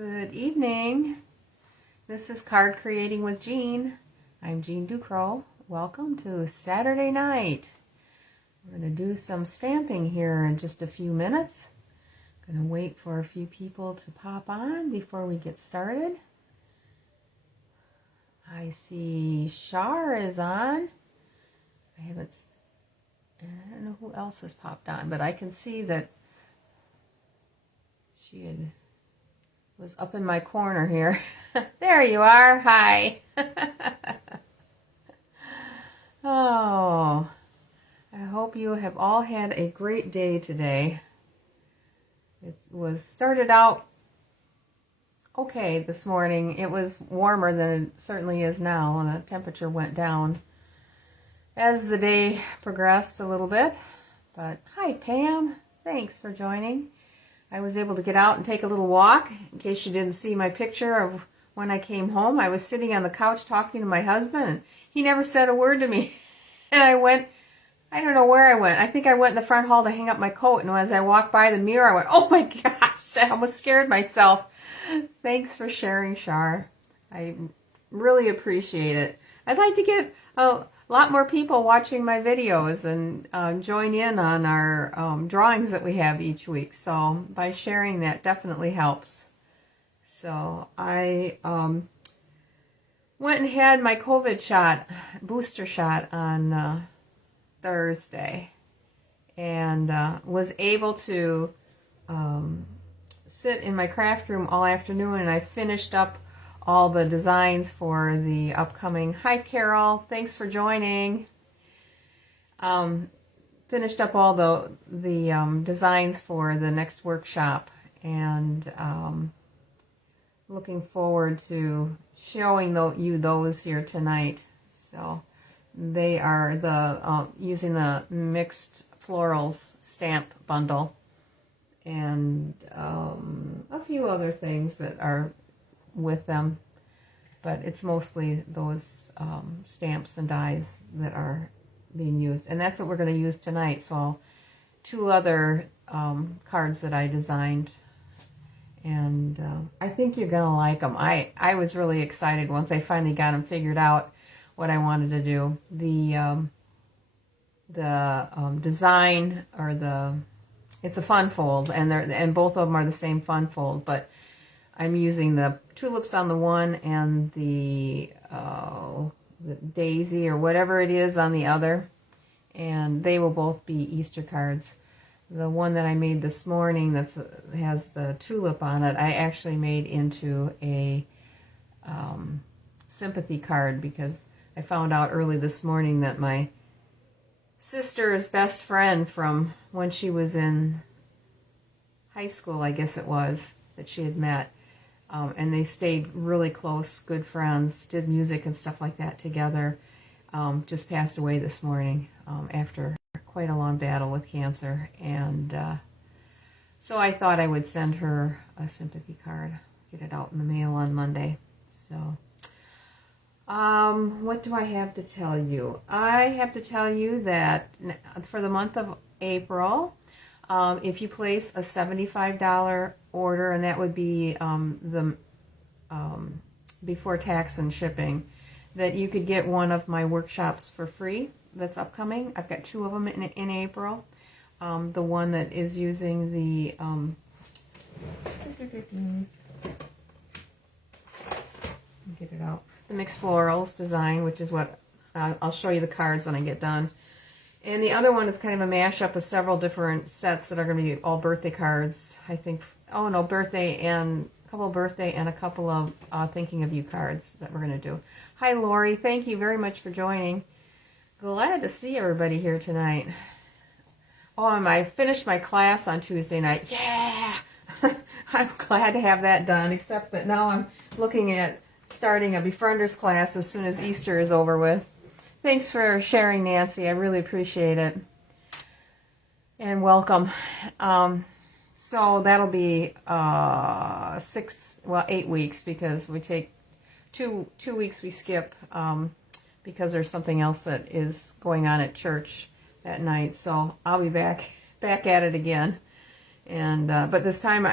Good evening. This is Card Creating with Jean. I'm Jean Ducrow. Welcome to Saturday night. I'm going to do some stamping here in just a few minutes. I'm going to wait for a few people to pop on before we get started. I see Shar is on. I don't know who else has popped on, but I can see that she was up in my corner here. There you are. Hi. Oh, I hope you have all had a great day today. It was started out okay this morning. It was warmer than it certainly is now, and the temperature went down as the day progressed a little bit. But hi, Pam. Thanks for joining. I was able to get out and take a little walk. In case you didn't see my picture of when I came home, I was sitting on the couch talking to my husband, and he never said a word to me. And I don't know where I went. I think I went in the front hall to hang up my coat, and as I walked by the mirror, I went, oh my gosh, I almost scared myself. Thanks for sharing, Shar. I really appreciate it. I'd like to get a lot more people watching my videos and join in on our drawings that we have each week. So by sharing that definitely helps. So I went and had my COVID shot, booster shot on Thursday, and was able to sit in my craft room all afternoon, and I finished up all the designs for the upcoming, hi Carol, thanks for joining. Finished up all the designs for the next workshop, and looking forward to showing you those here tonight. So they are the using the Mixed Florals stamp bundle, and a few other things that are with them, but it's mostly those stamps and dies that are being used, and that's what we're going to use tonight. So 2 other cards that I designed, and I think you're going to like them. I was really excited once I finally got them figured out what I wanted to do. The design, or it's a fun fold, and both of them are the same fun fold, but I'm using the tulips on the one and the daisy or whatever it is on the other, and they will both be Easter cards. The one that I made this morning that has the tulip on it, I actually made into a sympathy card, because I found out early this morning that my sister's best friend from when she was in high school, I guess it was, that she had met, and they stayed really close, good friends, did music and stuff like that together, just passed away this morning after quite a long battle with cancer. And so I thought I would send her a sympathy card, get it out in the mail on Monday. So what do I have to tell you? I have to tell you that for the month of April, if you place a $75 order, and that would be the before tax and shipping, that you could get one of my workshops for free that's upcoming. I've got 2 of them in April. The one that is using the get it out, the Mixed Florals design, which is what I'll show you the cards when I get done. And the other one is kind of a mashup of several different sets that are going to be all birthday cards, I think. Oh no, birthday, and a couple of birthday and a couple of thinking of you cards that we're going to do. Hi Lori, thank you very much for joining. Glad to see everybody here tonight. Oh, and I finished my class on Tuesday night. Yeah! I'm glad to have that done, except that now I'm looking at starting a befrienders class as soon as Easter is over with. Thanks for sharing, Nancy. I really appreciate it. And welcome. So that'll be 8 weeks, because we take two weeks we skip because there's something else that is going on at church that night. So I'll be back at it again. And but this time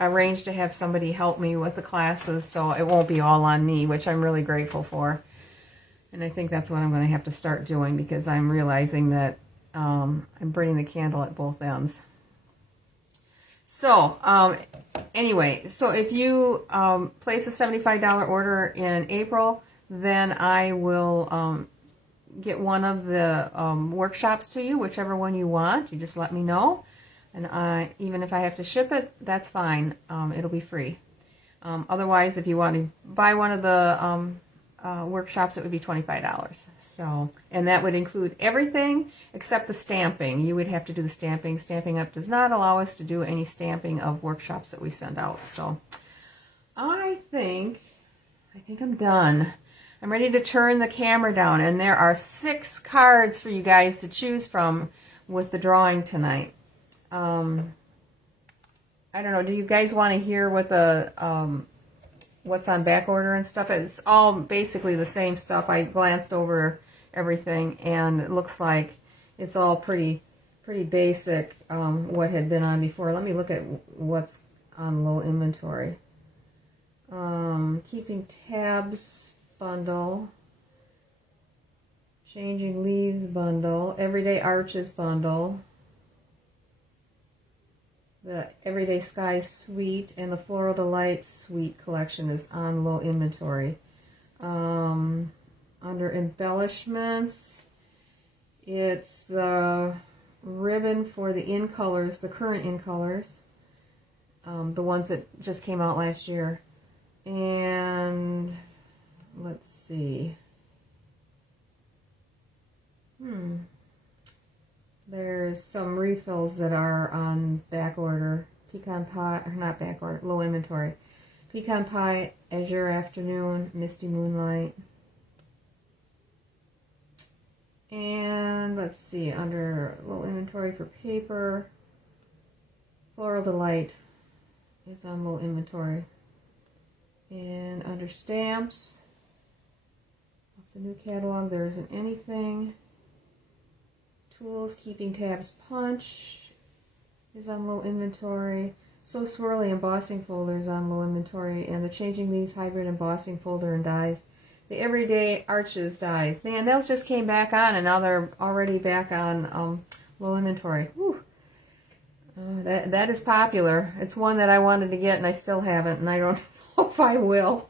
arranged to have somebody help me with the classes, so it won't be all on me, which I'm really grateful for. And I think that's what I'm going to have to start doing, because I'm realizing that I'm burning the candle at both ends. So, anyway, so if you place a $75 order in April, then I will get one of the workshops to you, whichever one you want. You just let me know. And even if I have to ship it, that's fine. It'll be free. Otherwise, if you want to buy one of the workshops, it would be $25. So, and that would include everything except the stamping. You would have to do the stamping. Stamping Up does not allow us to do any stamping of workshops that we send out. So, I think I'm done. I'm ready to turn the camera down, and there are 6 cards for you guys to choose from with the drawing tonight. I don't know. Do you guys want to hear what the what's on back order and stuff? It's all basically the same stuff. I glanced over everything, and it looks like it's all pretty basic. What had been on before. Let me look at what's on low inventory. Keeping tabs bundle, changing leaves bundle, everyday arches bundle, the Everyday Sky Suite, and the Floral Delight Suite collection is on low inventory. Under embellishments, it's the ribbon for the in colors, the current in colors, the ones that just came out last year. And let's see. There's some refills that are on back order. Pecan Pie, or not back order, low inventory. Pecan Pie, Azure Afternoon, Misty Moonlight. And let's see, under low inventory for paper, Floral Delight is on low inventory. And under stamps, of the new catalog, there isn't anything. Tools, Keeping Tabs Punch is on low inventory. So Swirly embossing folder is on low inventory. And the Changing Leaves hybrid embossing folder and dies. The Everyday Arches dies. Man, those just came back on, and now they're already back on low inventory. Whew. That is popular. It's one that I wanted to get, and I still haven't, and I don't know if I will.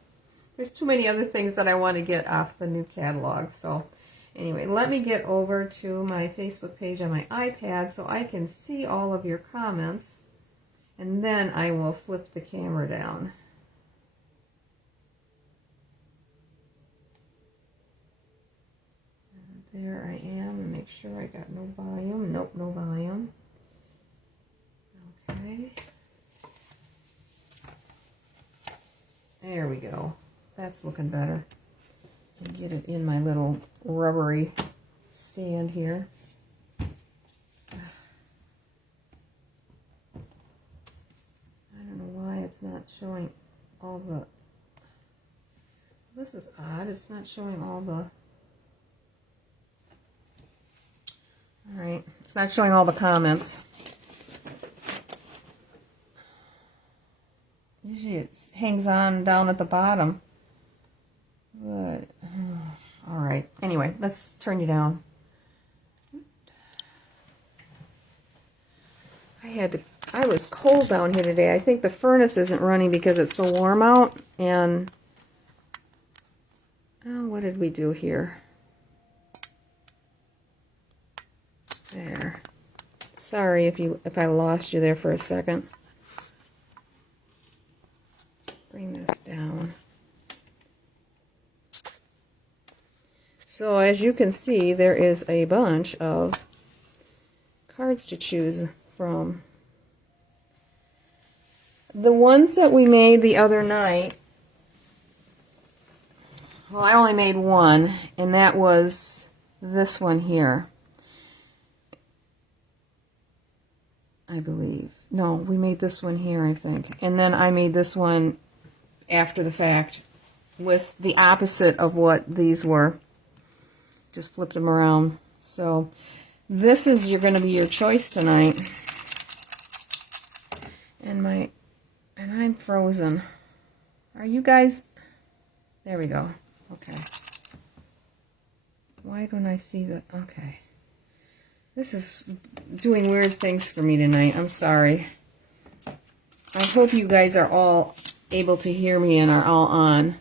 There's too many other things that I want to get off the new catalog. So anyway, let me get over to my Facebook page on my iPad so I can see all of your comments, and then I will flip the camera down. And there I am, and make sure I got no volume. Nope, no volume. Okay. There we go. That's looking better. And get it in my little rubbery stand here. I don't know why it's not showing all the... This is odd. It's not showing all the... Alright. It's not showing all the comments. Usually it hangs on down at the bottom. But, all right. Anyway, let's turn you down. I was cold down here today. I think the furnace isn't running because it's so warm out. And, oh, what did we do here? There. Sorry if I lost you there for a second. Bring this down. So as you can see, there is a bunch of cards to choose from. The ones that we made the other night, well, I only made one, and that was this one here. I believe. No, we made this one here, I think. And then I made this one after the fact with the opposite of what these were. Just flipped them around. So this is going to be your choice tonight. And frozen. Are you guys? There we go. Okay. Why don't I see the... Okay. This is doing weird things for me tonight. I'm sorry. I hope you guys are all able to hear me and are all on.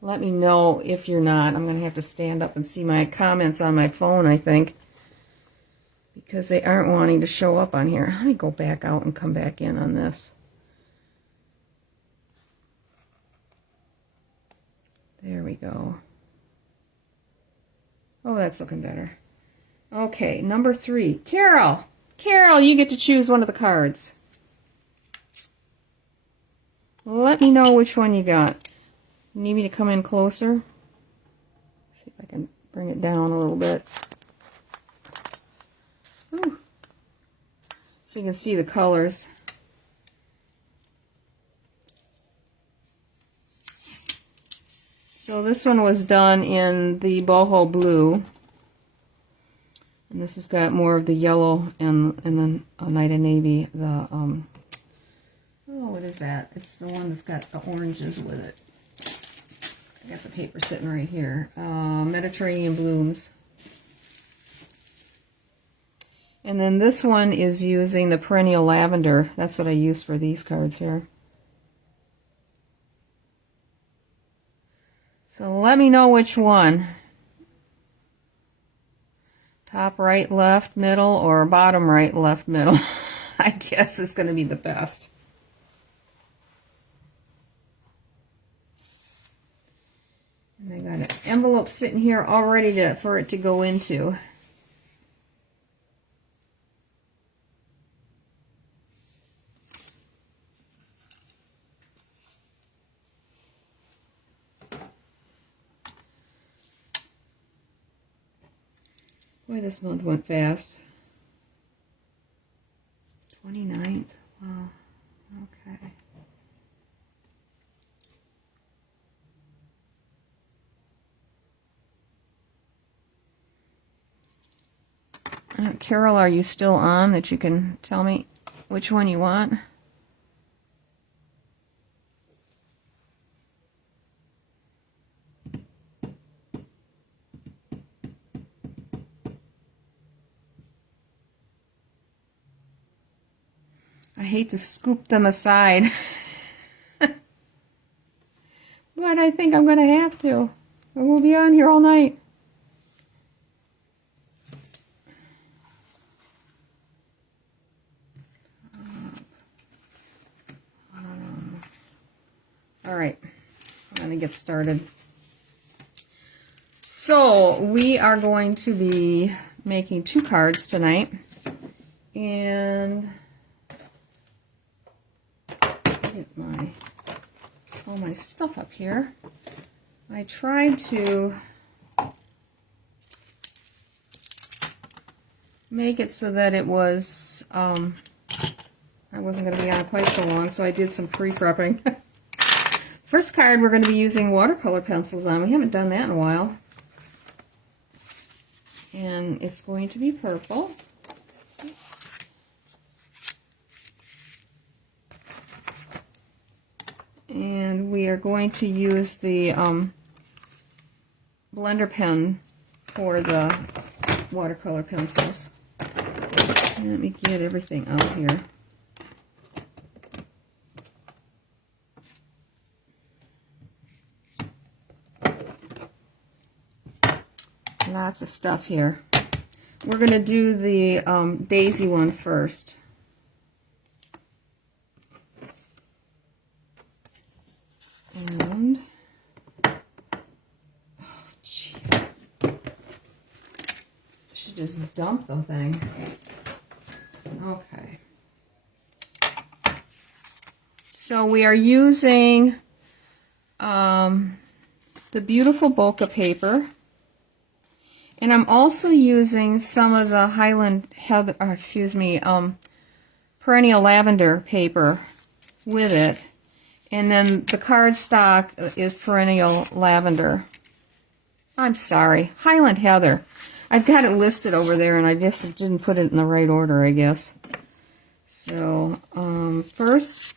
Let me know if you're not. I'm going to have to stand up and see my comments on my phone, I think, because they aren't wanting to show up on here. Let me go back out and come back in on this. There we go. Oh, that's looking better. Okay, number 3. Carol! Carol, you get to choose one of the cards. Let me know which one you got. Need me to come in closer? See if I can bring it down a little bit. Ooh. So you can see the colors. So this one was done in the boho blue. And this has got more of the yellow and then a night of navy. The oh, what is that? It's the one that's got the oranges with it. I got the paper sitting right here. Mediterranean blooms. And then this one is using the perennial lavender. That's what I used for these cards here. So let me know which one. Top right, left, middle, or bottom right, left, middle. I guess it's going to be the best. And I got an envelope sitting here all ready for it to go into. Boy, this month went fast. 29th. Wow. Okay. Carol, are you still on that you can tell me which one you want? I hate to scoop them aside, but I think I'm going to have to. We'll be on here all night. All right, I'm going to get started. So we are going to be making 2 cards tonight, and get all my stuff up here. I tried to make it so that it was I wasn't going to be on quite so long, so I did some pre-prepping. First card we're going to be using watercolor pencils on. We haven't done that in a while. And it's going to be purple. And we are going to use the blender pen for the watercolor pencils. And let me get everything out here. Lots of stuff here. We're going to do the daisy one first. And, oh, jeez. I should just dump the thing. Okay. So we are using the beautiful bokeh paper. And I'm also using some of the Highland Heather, perennial lavender paper with it. And then the cardstock is perennial lavender. I'm sorry, Highland Heather. I've got it listed over there, and I just didn't put it in the right order, I guess. So first,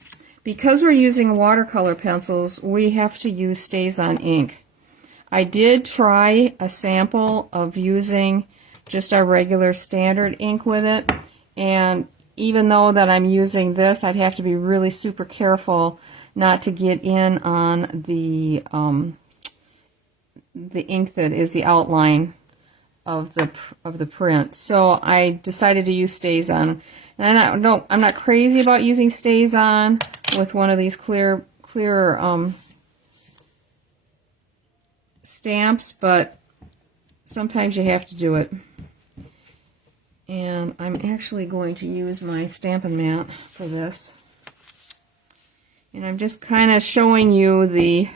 because we're using watercolor pencils, we have to use StazOn ink. I did try a sample of using just our regular standard ink with it, and even though that I'm using this, I'd have to be really super careful not to get in on the ink that is the outline of the print. So I decided to use StazOn. And I'm not crazy about using StazOn with one of these clear stamps, but sometimes you have to do it. And I'm actually going to use my Stampin' Mat for this. And I'm just kind of showing you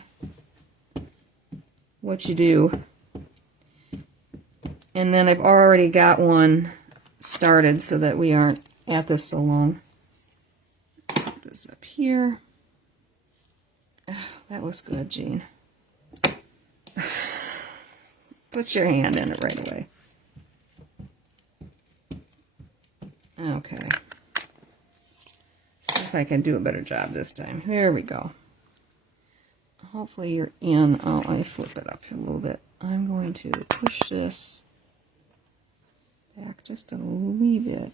what you do. And then I've already got one started so that we aren't at this so long. Put this up here. Oh, that was good, Jean. Put your hand in it right away. Okay. See if I can do a better job this time. Here we go. Hopefully you're in. Oh, let me flip it up here a little bit. I'm going to push this back just a wee bit.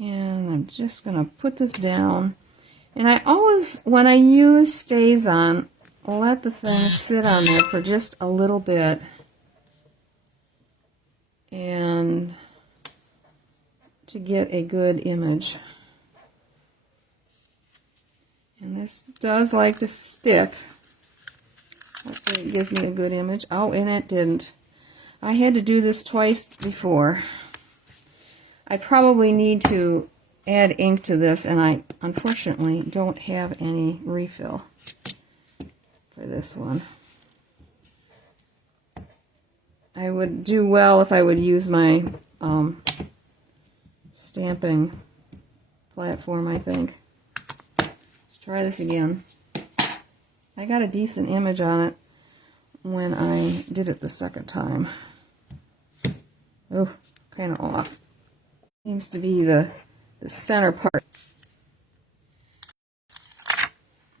And I'm just going to put this down. And I always, when I use StazOn, let the thing sit on there for just a little bit. And to get a good image. And this does like to stick. Hopefully it gives me a good image. Oh, and it didn't. I had to do this twice before. I probably need to add ink to this, and I unfortunately don't have any refill for this one. I would do well if I would use my stamping platform, I think. Let's try this again. I got a decent image on it when I did it the second time. Oh, kind of off. Seems to be the center part.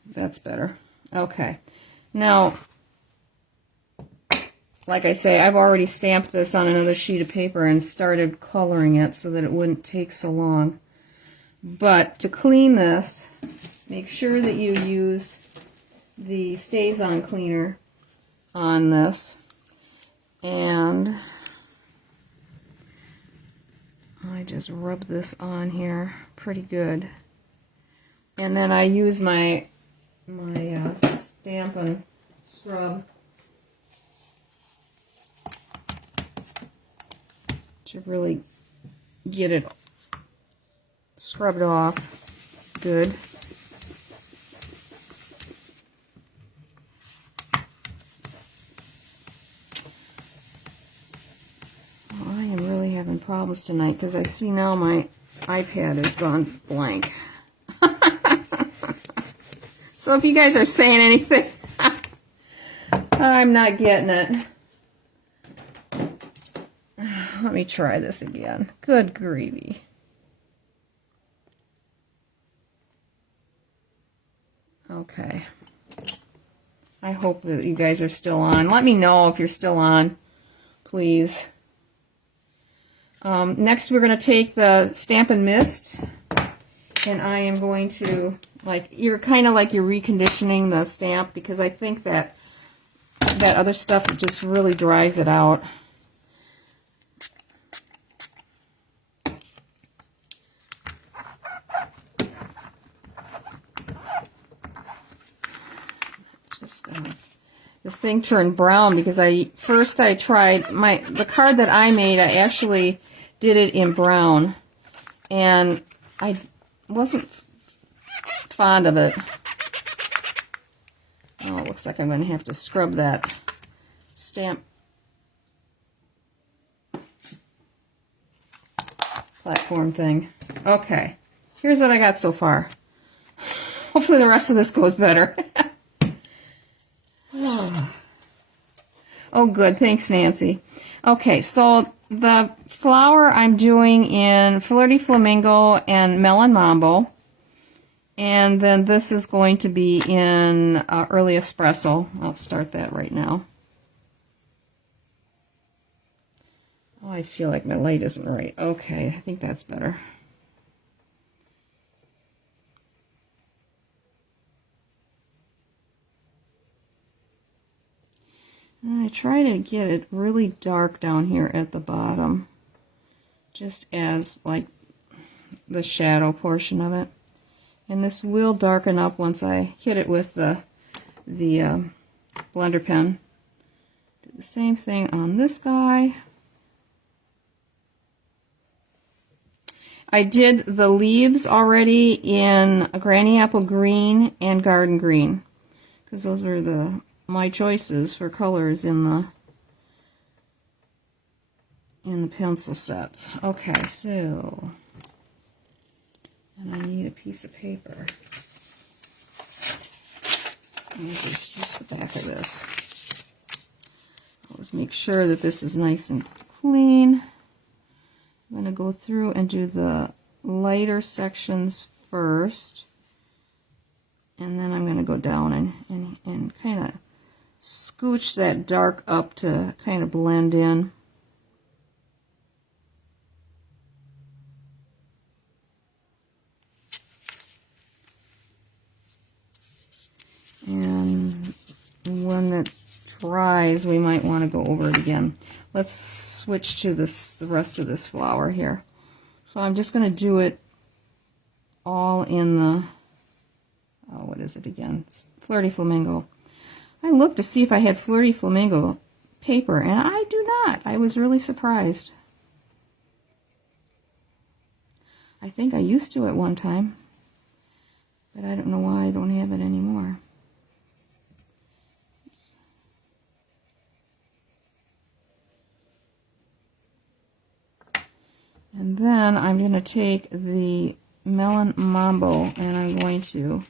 That's better. Okay. Now, like I say, I've already stamped this on another sheet of paper and started coloring it so that it wouldn't take so long. But to clean this, make sure that you use the StazOn cleaner on this. And I just rub this on here pretty good. And then I use my Stampin' Scrub to really get it scrubbed off good. Well, I am really having problems tonight because I see now my iPad has gone blank. So if you guys are saying anything, I'm not getting it. Let me try this again. Good gravy. Okay. I hope that you guys are still on. Let me know if you're still on, please. Next, we're going to take the Stampin' Mist, and I am going to, you're kind of like you're reconditioning the stamp, because I think that that other stuff just really dries it out. The thing turned brown because I tried the card that I made. I actually did it in brown, and I wasn't fond of it. Oh, it looks like I'm going to have to scrub that stamp platform thing. Okay, here's what I got so far. Hopefully the rest of this goes better. Oh, good. Thanks, Nancy. Okay, so the flower I'm doing in Flirty Flamingo and Melon Mambo. And then this is going to be in early espresso. I'll start that right now. Oh, I feel like my light isn't right. Okay, I think that's better. And I try to get it really dark down here at the bottom, just as like the shadow portion of it. And this will darken up once I hit it with the blender pen. Do the same thing on this guy. I did the leaves already in a granny apple green and garden green, because those were my choices for colors in the pencil sets. Okay, so, and I need a piece of paper. Let me just use the back of this. Let's make sure that this is nice and clean. I'm going to go through and do the lighter sections first, and then I'm going to go down and kind of scooch that dark up to kind of blend in. And when it dries, we might want to go over it again. Let's switch to the rest of this flower here. So I'm just going to do it all in the, oh, what is it again? Flirty Flamingo. I looked to see if I had Flirty Flamingo paper, and I do not. I was really surprised. I think I used to at one time, but I don't know why I don't have it anymore. And then I'm going to take the Melon Mambo and I'm going to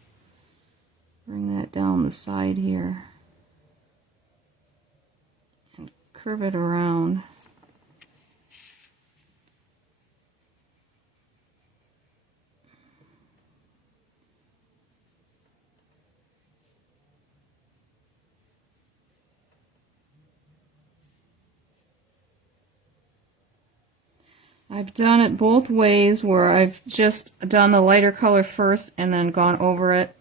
bring that down the side here and curve it around. I've done it both ways, where I've just done the lighter color first and then gone over it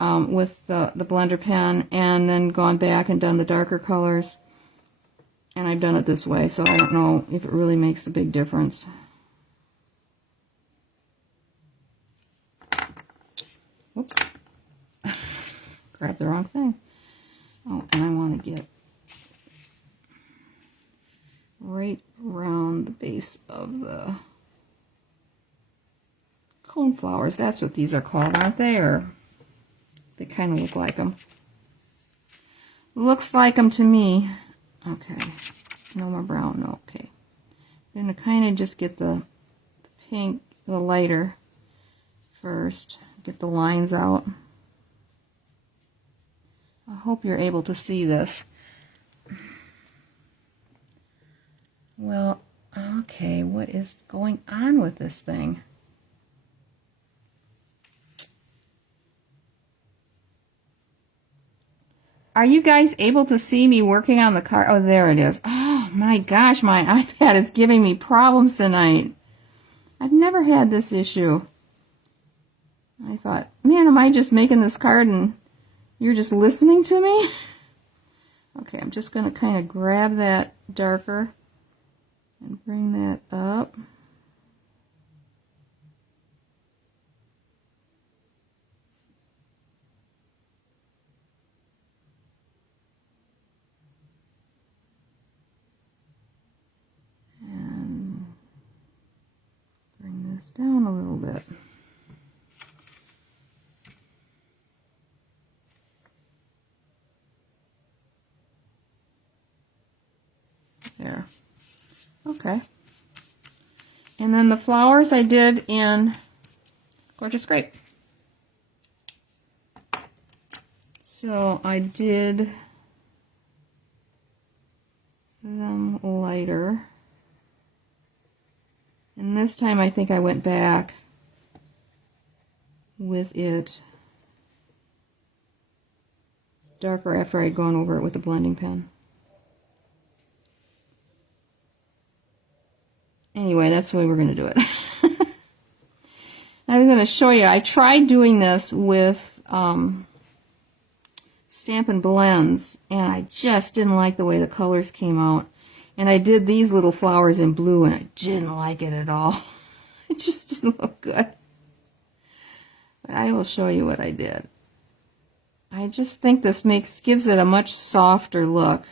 with the blender pen, and then gone back and done the darker colors. And I've done it this way, so I don't know if it really makes a big difference. Whoops. Grabbed the wrong thing. Oh, and I want to get right around the base of the cone flowers. That's what these are called, aren't they? Or they kind of look like them. Looks like them to me. Okay. No more brown. No. Okay. I'm going to kind of just get the pink, the lighter first. Get the lines out. I hope you're able to see this. Well, okay, what is going on with this thing? Are you guys able to see me working on the card? Oh, there it is. Oh my gosh, my iPad is giving me problems tonight. I've never had this issue. I thought, man, am I just making this card and you're just listening to me? Okay, I'm just going to kind of grab that darker and bring that up. And bring this down a little bit. There. Okay. And then the flowers I did in Gorgeous Grape. So I did them lighter. And this time I think I went back with it darker after I'd gone over it with the blending pen. Anyway, that's the way we're going to do it. I was going to show you, I tried doing this with Stampin' Blends, and I just didn't like the way the colors came out. And I did these little flowers in blue, and I didn't like it at all. It just didn't look good. But I will show you what I did. I just think this gives it a much softer look.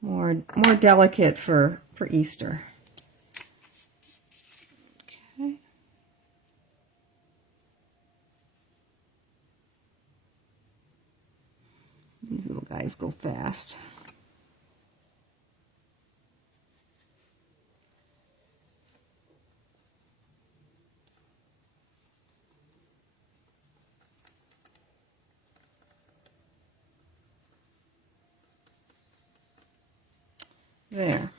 More delicate for Easter. Okay. These little guys go fast. There.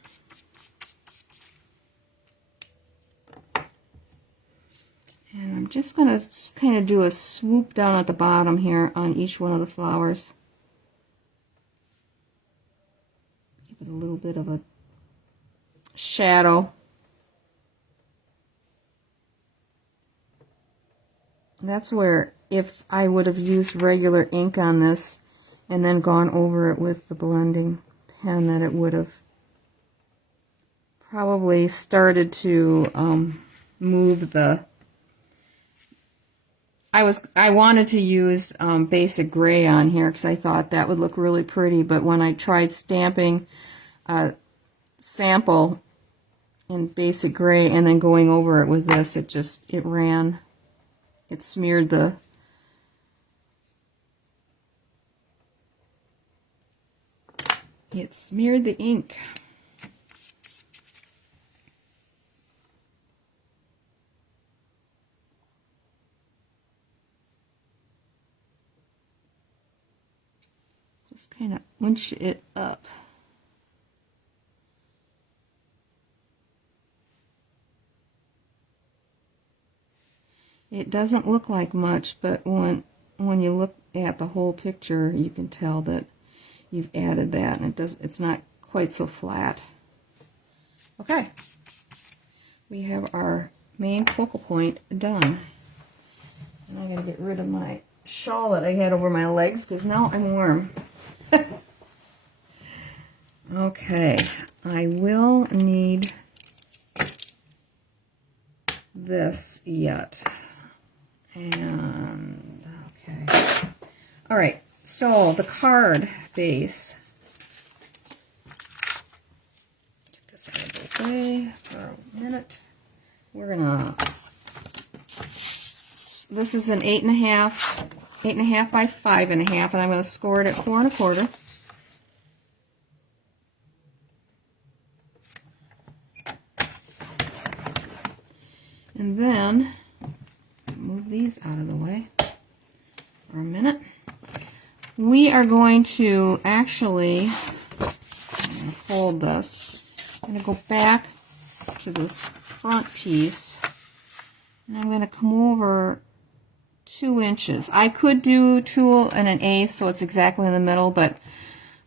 And I'm just going to kind of do a swoop down at the bottom here on each one of the flowers. Give it a little bit of a shadow. That's where, if I would have used regular ink on this and then gone over it with the blending pen, that it would have probably started to move the... I wanted to use basic gray on here because I thought that would look really pretty, but when I tried stamping a sample in basic gray and then going over it with this, it smeared the ink. Just kind of winch it up. It doesn't look like much, but when you look at the whole picture, you can tell that you've added that, and it's not quite so flat. Okay, we have our main focal point done. And I'm going to get rid of my shawl that I had over my legs because now I'm warm. Okay, I will need this yet. And, okay. All right, so the card base. Get this out of the way for a minute. We're gonna, this is an 8.5 by 5.5, and I'm gonna score it at 4 1/4. And then, move these out of the way for a minute. We are going to actually, I'm going to fold this. I'm going to go back to this front piece, and I'm going to come over 2 inches. I could do 2 1/8, so it's exactly in the middle, but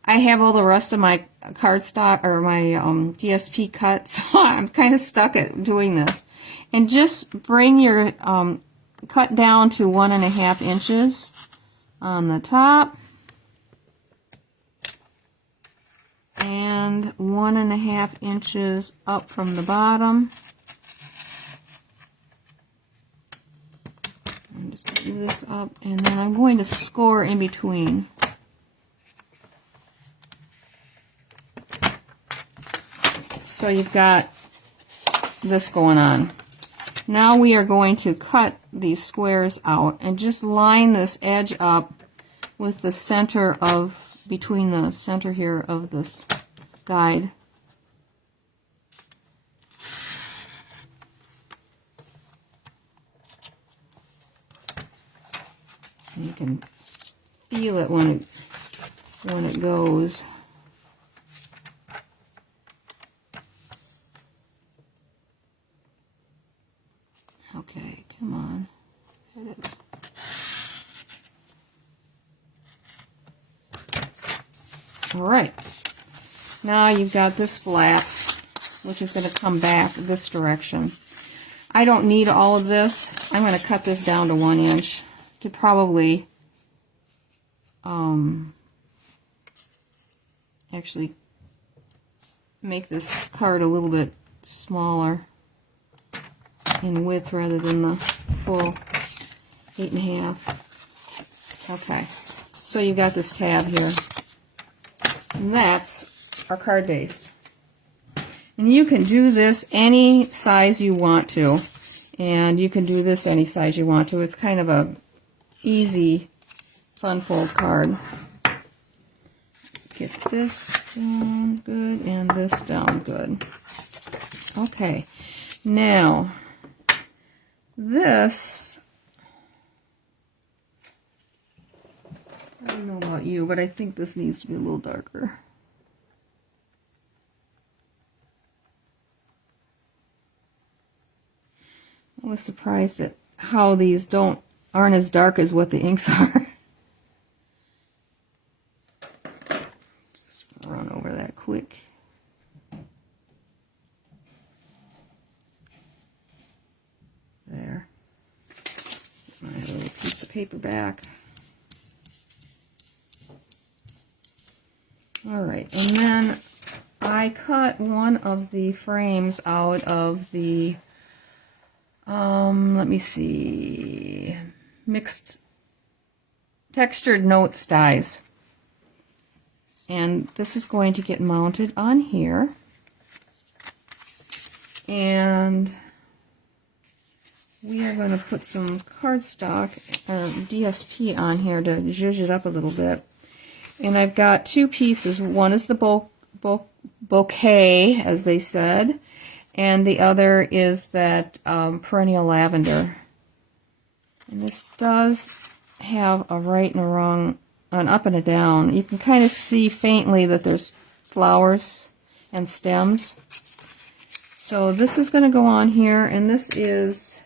I have all the rest of my cardstock, or my DSP cut, so I'm kind of stuck at doing this. And just bring your cut down to 1 1/2 inches on the top and 1 1/2 inches up from the bottom. I'm just going to do this up, and then I'm going to score in between. So you've got this going on. Now we are going to cut these squares out and just line this edge up with the center of, between the center here of this guide. And you can feel it when it goes. Alright, now you've got this flap, which is going to come back this direction. I don't need all of this. I'm going to cut this down to 1 inch to probably actually make this card a little bit smaller in width rather than the full 8.5. Okay, so you've got this tab here. And that's our card base. And you can do this any size you want to. And you can do this any size you want to. It's kind of a easy, fun fold card. Get this down good and this down good. Okay, now this, I don't know about you, but I think this needs to be a little darker. I was surprised at how these aren't as dark as what the inks are. Just run over that quick. There. Get my little piece of paper back. Alright, and then I cut one of the frames out of the let me see, mixed textured notes dies. And this is going to get mounted on here. And we are going to put some cardstock or DSP on here to zhuzh it up a little bit. And I've got 2 pieces. One is the bouquet, as they said, and the other is that perennial lavender. And this does have a right and a wrong, an up and a down. You can kind of see faintly that there's flowers and stems. So this is going to go on here, and this is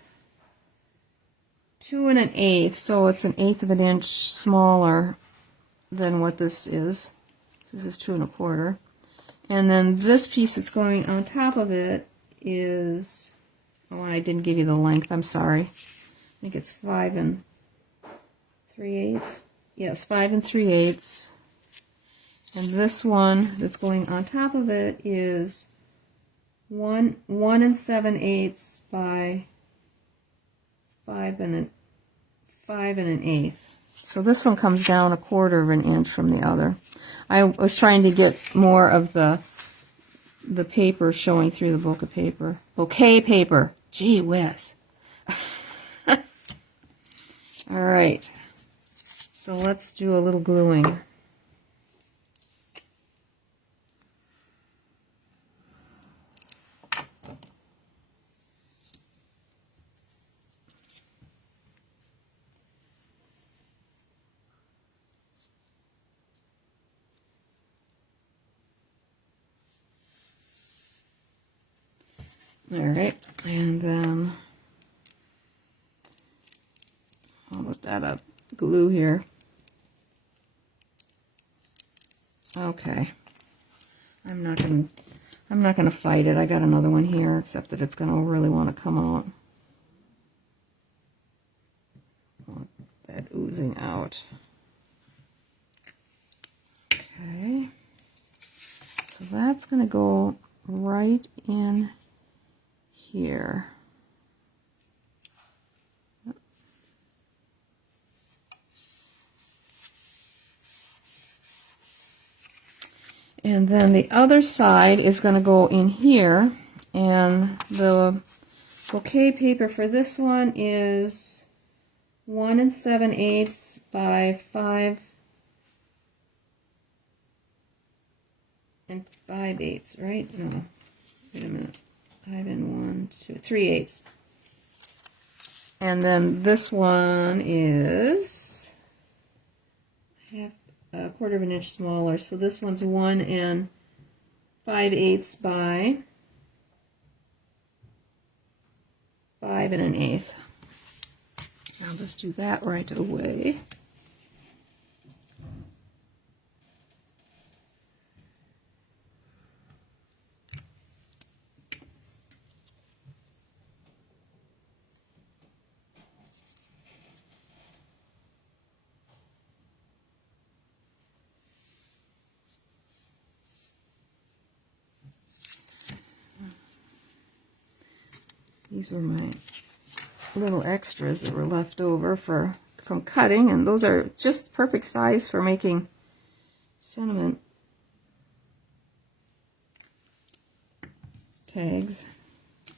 2 1/8, so it's 1/8 of an inch smaller than what this is. This is 2 1/4. And then this piece that's going on top of it is, oh, I didn't give you the length, I'm sorry. I think it's 5 3/8. Yes, 5 3/8. And this one that's going on top of it is 1 7/8 by 5 1/8. So this one comes down 1/4 of an inch from the other. I was trying to get more of the paper showing through the bouquet paper. Gee whiz. All right. So let's do a little gluing. Alright, and then almost out of glue here. Okay. I'm not gonna fight it. I got another one here, except that it's gonna really want to come out. Want that oozing out. Okay. So that's gonna go right in here. And then the other side is going to go in here, and the bouquet paper for this one is 1 7/8 by 5 5/8, right? No, wait a minute. 5 3/8. And then this one is half, 1/4 of an inch smaller. So this one's 1 5/8 by 5 1/8. I'll just do that right away. These were my little extras that were left over from cutting, and those are just perfect size for making sentiment tags.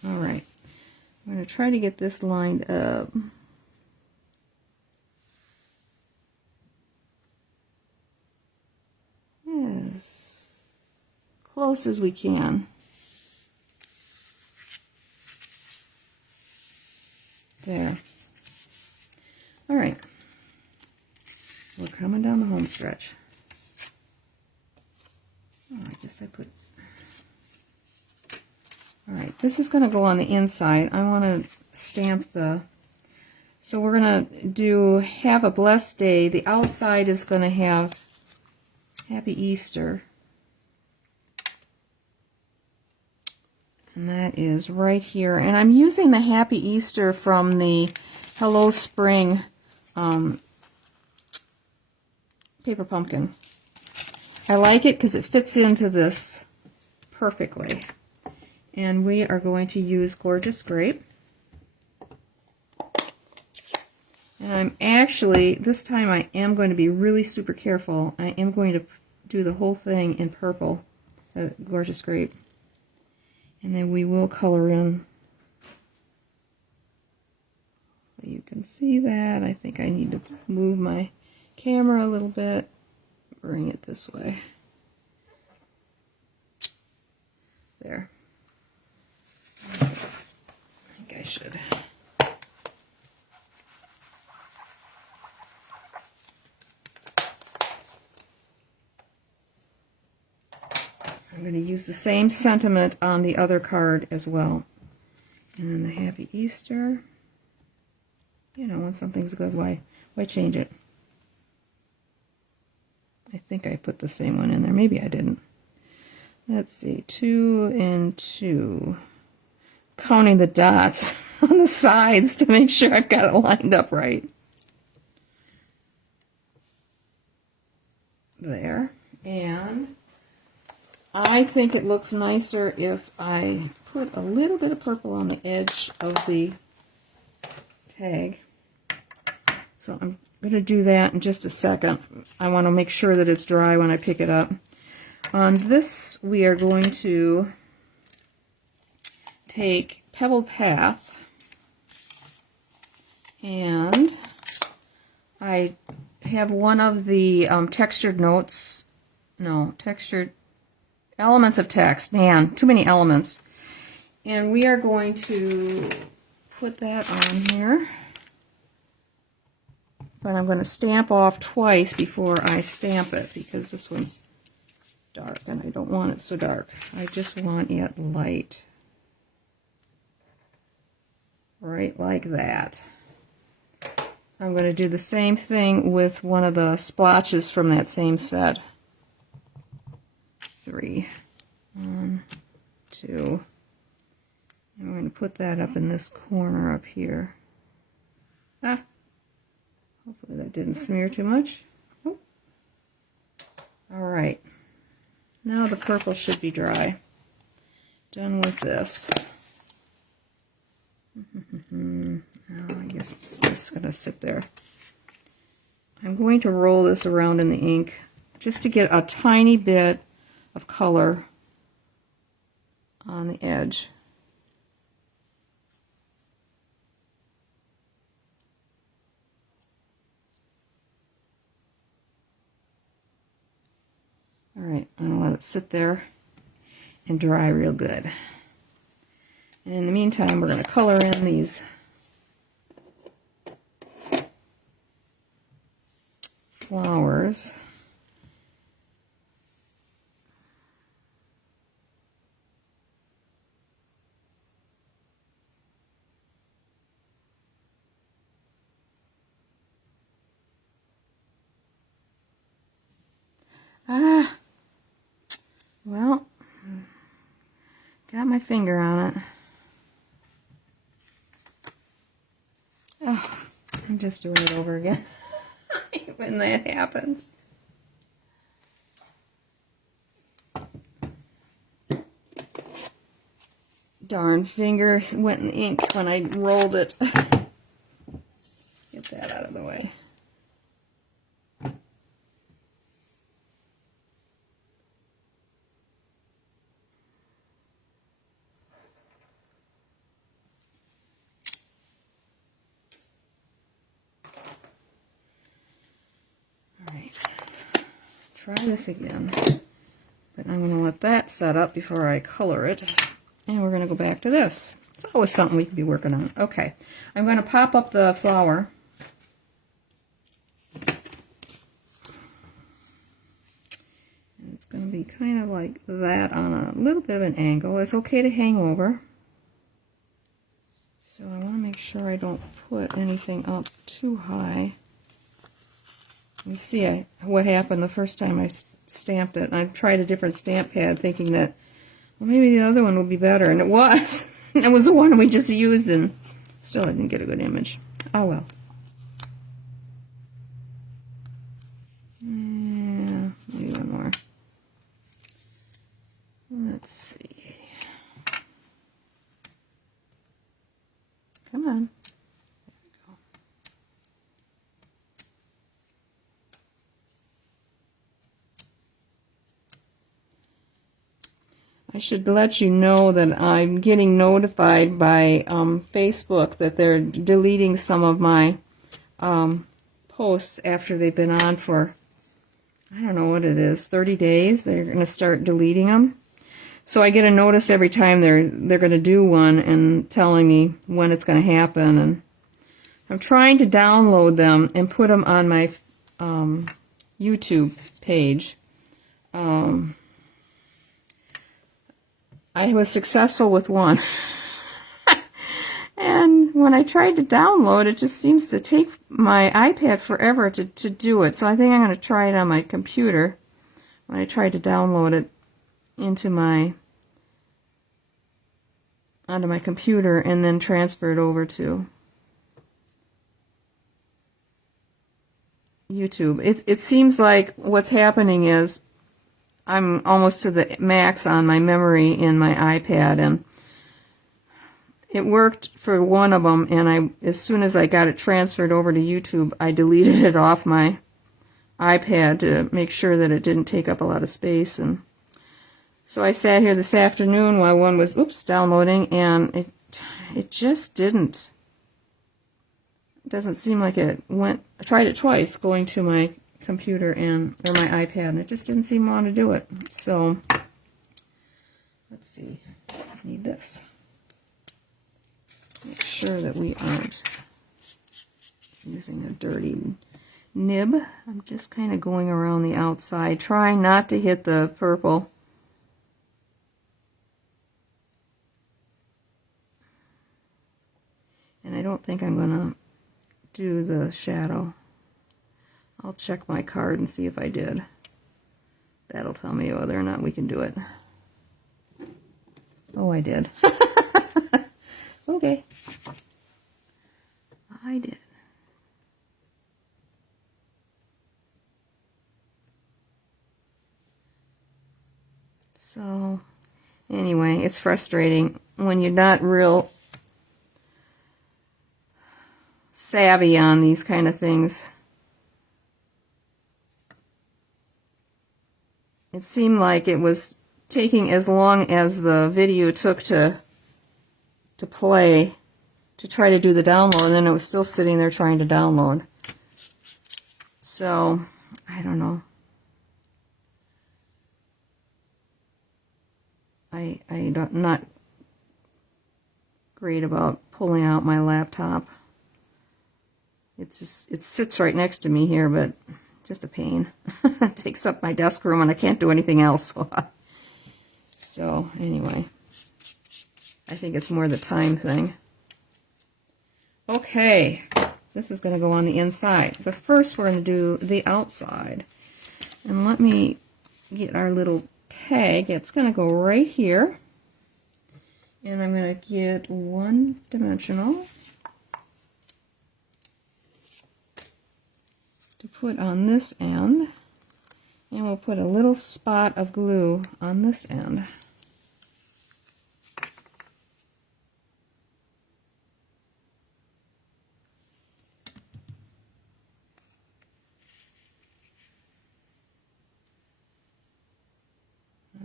All right, I'm going to try to get this lined up. As close as we can. There. All right. We're coming down the home stretch. Oh, I guess I put... All right, this is going to go on the inside. I want to stamp the... So we're going to do Have a Blessed Day. The outside is going to have Happy Easter. And that is right here. And I'm using the Happy Easter from the Hello Spring paper pumpkin. I like it because it fits into this perfectly. And we are going to use Gorgeous Grape. And I'm actually, this time I am going to be really super careful. I am going to do the whole thing in purple, Gorgeous Grape. And then we will color in. You can see that. I think I need to move my camera a little bit. Bring it this way. There. I think I should. I'm going to use the same sentiment on the other card as well. And then the Happy Easter. You know, when something's good, why change it? I think I put the same one in there. Maybe I didn't. Let's see, 2 and 2. Counting the dots on the sides to make sure I've got it lined up right. There. And I think it looks nicer if I put a little bit of purple on the edge of the tag. So I'm going to do that in just a second. I want to make sure that it's dry when I pick it up. On this, we are going to take Pebble Path, and I have one of the textured elements of text. Man, too many elements. And we are going to put that on here. But I'm going to stamp off twice before I stamp it, because this one's dark and I don't want it so dark. I just want it light. Right like that. I'm going to do the same thing with one of the splotches from that same set. 3. 1, 2. And we're going to put that up in this corner up here. Hopefully that didn't smear too much. Oh. All right. Now the purple should be dry. Done with this. Oh, I guess it's just going to sit there. I'm going to roll this around in the ink just to get a tiny bit of color on the edge. All right, I'm going to let it sit there and dry real good. And in the meantime, we're going to color in these flowers. Well, got my finger on it. Oh, I'm just doing it over again when that happens. Darn finger went in ink when I rolled it. Get that out of the way. Alright, try this again. But I'm going to let that set up before I color it. And we're going to go back to this. It's always something we can be working on. Okay, I'm going to pop up the flower. And it's going to be kind of like that on a little bit of an angle. It's okay to hang over. So I want to make sure I don't put anything up too high. You see what happened the first time I stamped it. I tried a different stamp pad thinking that, well, maybe the other one will be better, and it was. It was the one we just used, and still I didn't get a good image. Oh well. Yeah, maybe one more. Let's see. Come on. I should let you know that I'm getting notified by Facebook that they're deleting some of my posts after they've been on for, I don't know what it is, 30 days. They're going to start deleting them. So I get a notice every time they're going to do one and telling me when it's going to happen. And I'm trying to download them and put them on my YouTube page. I was successful with one. And when I tried to download, it just seems to take my iPad forever to do it. So I think I'm going to try it on my computer when I try to download it onto my computer and then transfer it over to YouTube. It seems like what's happening is I'm almost to the max on my memory in my iPad, and it worked for one of them, and as soon as I got it transferred over to YouTube, I deleted it off my iPad to make sure that it didn't take up a lot of space. And so I sat here this afternoon while one was downloading, and it just didn't. It doesn't seem like it went. I tried it twice, going to my computer or my iPad, and it just didn't seem to want to do it. So let's see. I need this. Make sure that we aren't using a dirty nib. I'm just kind of going around the outside, trying not to hit the purple. And I don't think I'm going to do the shadow. I'll check my card and see if I did. That'll tell me whether or not we can do it. Oh, I did. Okay. I did. So, anyway, it's frustrating when you're not real savvy on these kind of things. It seemed like it was taking as long as the video took to play to try to do the download, and then it was still sitting there trying to download. So, I don't know. I'm not great about pulling out my laptop. It sits right next to me here, but just a pain. It takes up my desk room and I can't do anything else. So anyway, I think it's more the time thing. Okay, this is going to go on the inside, but first we're going to do the outside. And let me get our little tag. It's going to go right here. And I'm going to get one dimensional to put on this end, and we'll put a little spot of glue on this end.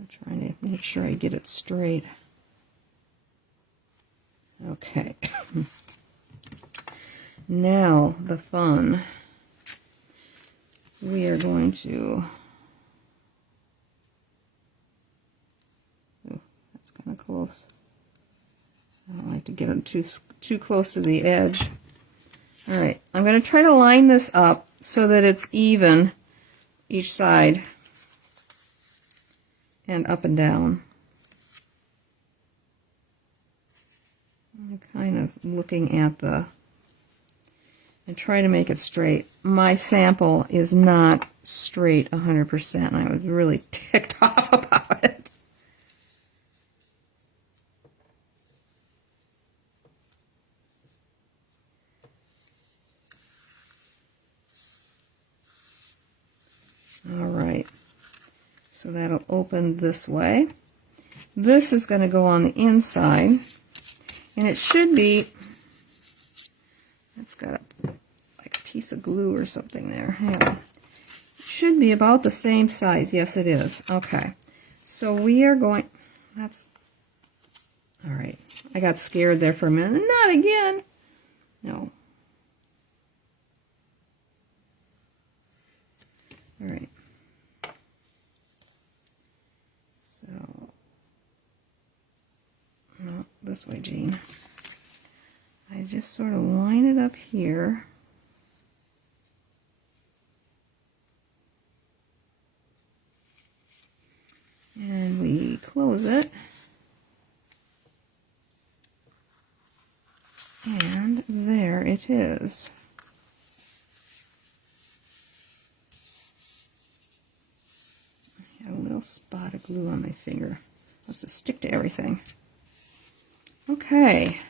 trying to make sure I get it straight. Okay. Now the fun. We are going to... Oh, that's kind of close. I don't like to get them too close to the edge. All right, I'm going to try to line this up so that it's even each side and up and down. I'm kind of looking at the, and try to make it straight. My sample is not straight 100%. I was really ticked off about it. All right, so that'll open this way. This is going to go on the inside, and it should be, it's got like a piece of glue or something there. Yeah. It should be about the same size. Yes, it is. Okay, so we are going, that's, all right. I got scared there for a minute. Not again. No. All right. So, no, this way, Jean. I just sort of line it up here. And we close it. And there it is. A little spot of glue on my finger. Let's just stick to everything. Okay.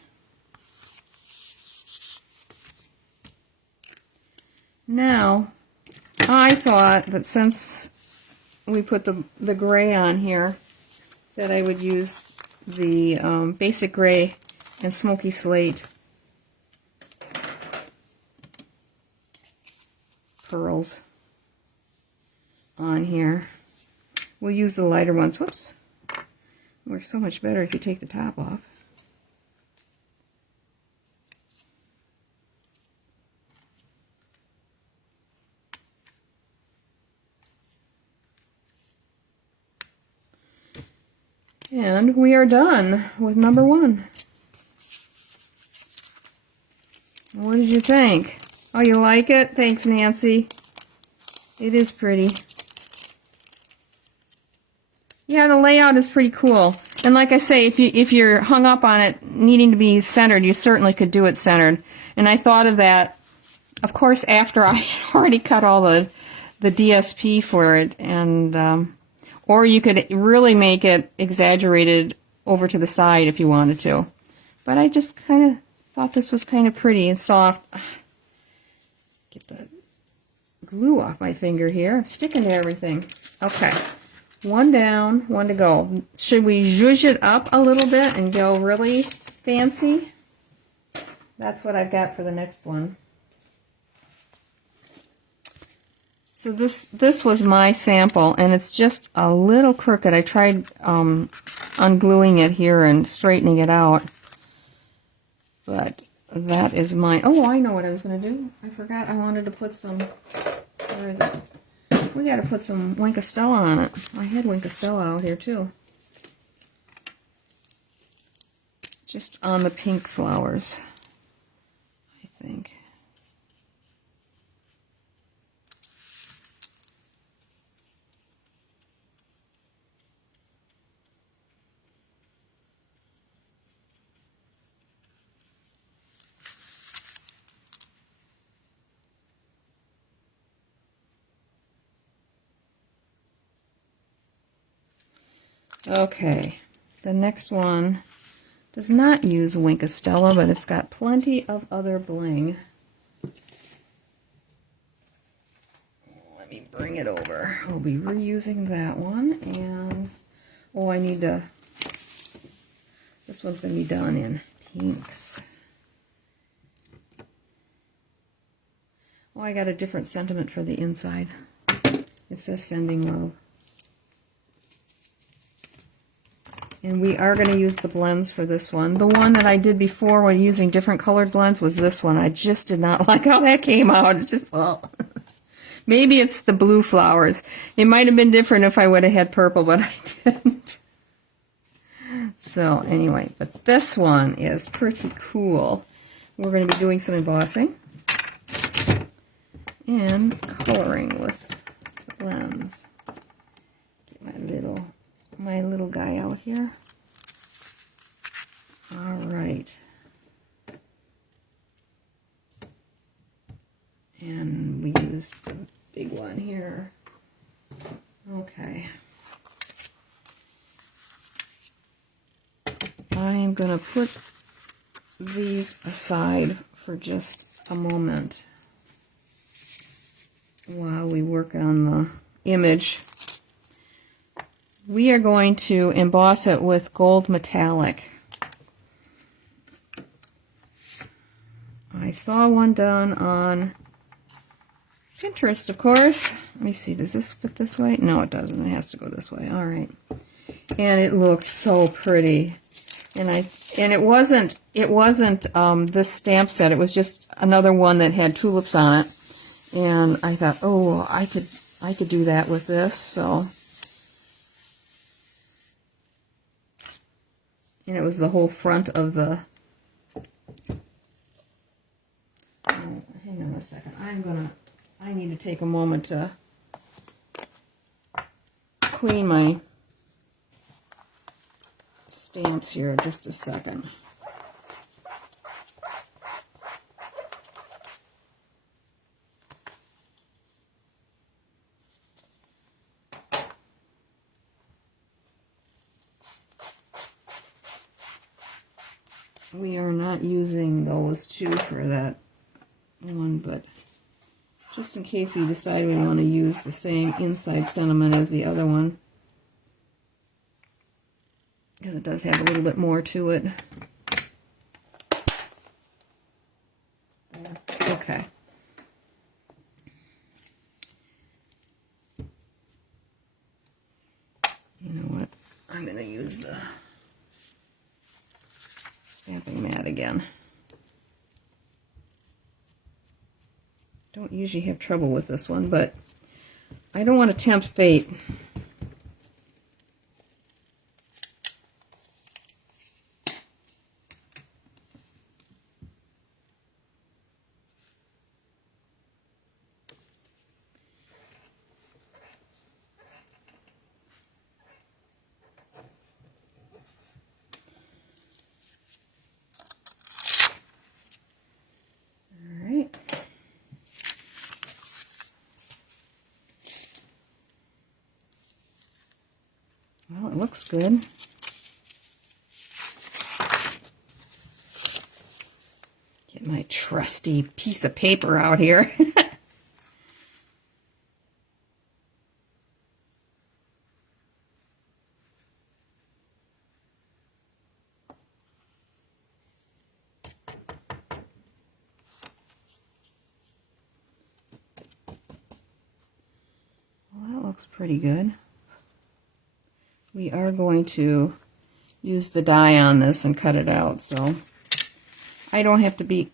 Now, I thought that since we put the gray on here, that I would use the basic gray and smoky slate pearls on here. We'll use the lighter ones. Whoops. It works so much better if you take the top off. And we are done with number 1. What did you think? Oh, you like it? Thanks, Nancy. It is pretty. Yeah, the layout is pretty cool. And like I say, if you're hung up on it needing to be centered, you certainly could do it centered. And I thought of that, of course, after I had already cut all the DSP for it. And or you could really make it exaggerated over to the side if you wanted to. But I just kind of thought this was kind of pretty and soft. Get the glue off my finger here. I'm sticking to everything. Okay. 1 down, 1 to go. Should we zhuzh it up a little bit and go really fancy? That's what I've got for the next one. So this was my sample, and it's just a little crooked. I tried ungluing it here and straightening it out. But that is my... Oh, I know what I was going to do. I forgot I wanted to put some... Where is it? We got to put some Winkostella on it. I had Winkostella out here too. Just on the pink flowers, I think. Okay, the next one does not use Winkostella, but it's got plenty of other bling. Let me bring it over. We'll be reusing that one, and oh, I need to, this one's going to be done in pinks. Oh, I got a different sentiment for the inside. It says sending love. And we are going to use the blends for this one. The one that I did before when using different colored blends was this one. I just did not like how that came out. It's just, well, maybe it's the blue flowers. It might have been different if I would have had purple, but I didn't. So anyway, but this one is pretty cool. We're going to be doing some embossing and coloring with the blends. Get my little guy out here. All right. And we use the big one here. Okay. I am going to put these aside for just a moment while we work on the image. We are going to emboss it with gold metallic. I saw one done on Pinterest, of course. Let me see, does this fit this way? No, it doesn't. It has to go this way. All right. And it looks so pretty. And it wasn't this stamp set. It was just another one that had tulips on it. And I thought, oh, I could do that with this. So, and it was the whole front of the. Oh, hang on a second. I need to take a moment to clean my stamps here. Just a second. We are not using those two for that one, but just in case we decide we want to use the same inside sentiment as the other one, because it does have a little bit more to it. Okay. You know what? I'm going to use the stamping mat again. Don't usually have trouble with this one, but I don't want to tempt fate. Well, it looks good. Get my trusty piece of paper out here. Well, that looks pretty good. We are going to use the die on this and cut it out, so I don't have to be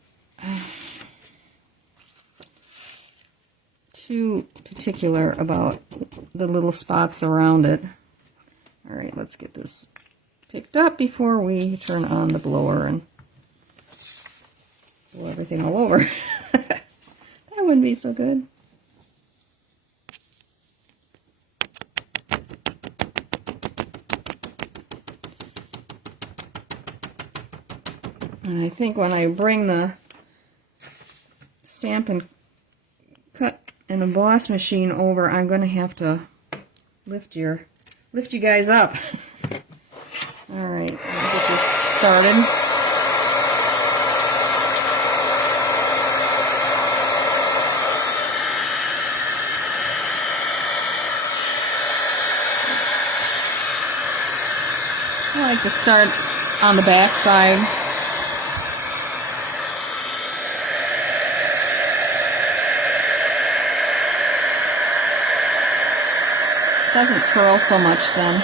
too particular about the little spots around it. All right, let's get this picked up before we turn on the blower and blow everything all over. That wouldn't be so good. And I think when I bring the Stamp and Cut and Emboss machine over, I'm going to have to lift you guys up. All right, let's get this started. I like to start on the back side. Doesn't curl so much then.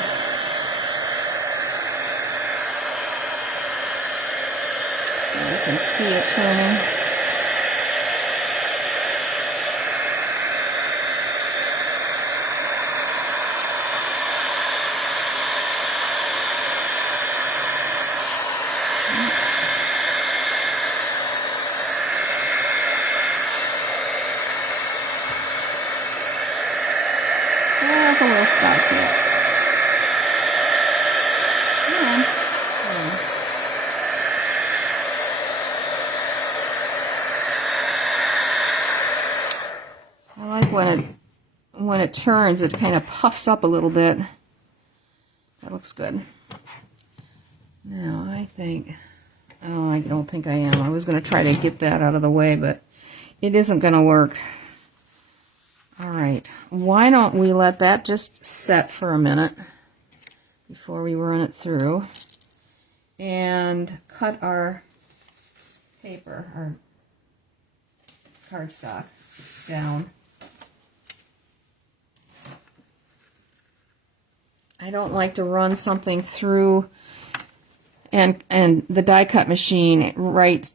can see it turning. A little spots yet. Yeah. I like when it turns, it kind of puffs up a little bit. That looks good. Now I think, oh, I don't think I am. I was going to try to get that out of the way, but it isn't going to work. All right, why don't we let that just set for a minute before we run it through and cut our paper, our cardstock down. I don't like to run something through and the die cut machine right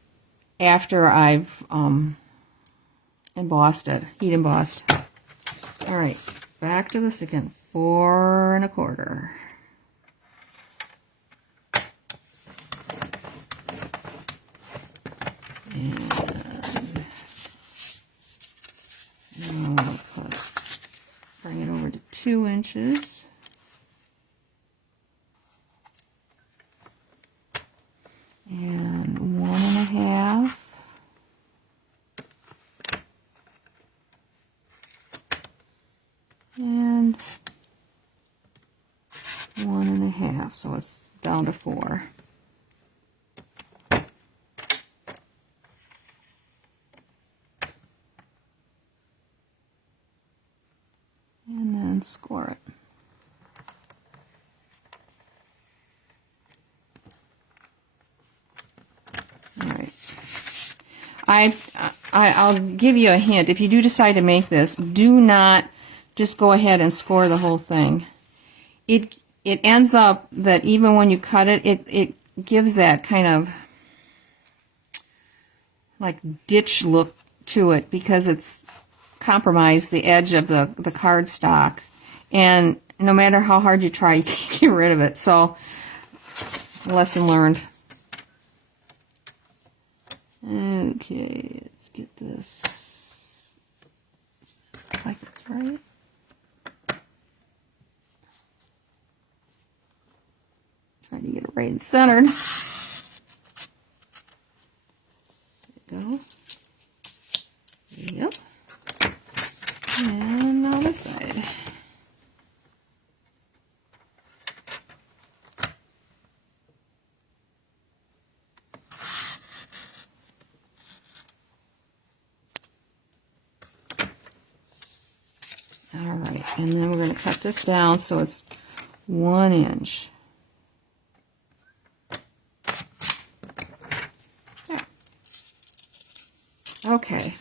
after I've embossed it, heat embossed. All right, back to this again. 4 1/4. And now I'll bring it over to 2 inches. And 1 1/2. And 1 1/2, so it's down to 4. And then score it. All right. I'll give you a hint. If you do decide to make this, do not just go ahead and score the whole thing. It ends up that even when you cut it, it gives that kind of like ditch look to it because it's compromised the edge of the cardstock. And no matter how hard you try, you can't get rid of it. So, lesson learned. Okay, let's get this like it's right. Try to get it right and centered. There we go. Yep. And now this side. All right, and then we're going to cut this down so it's 1 inch. Okay.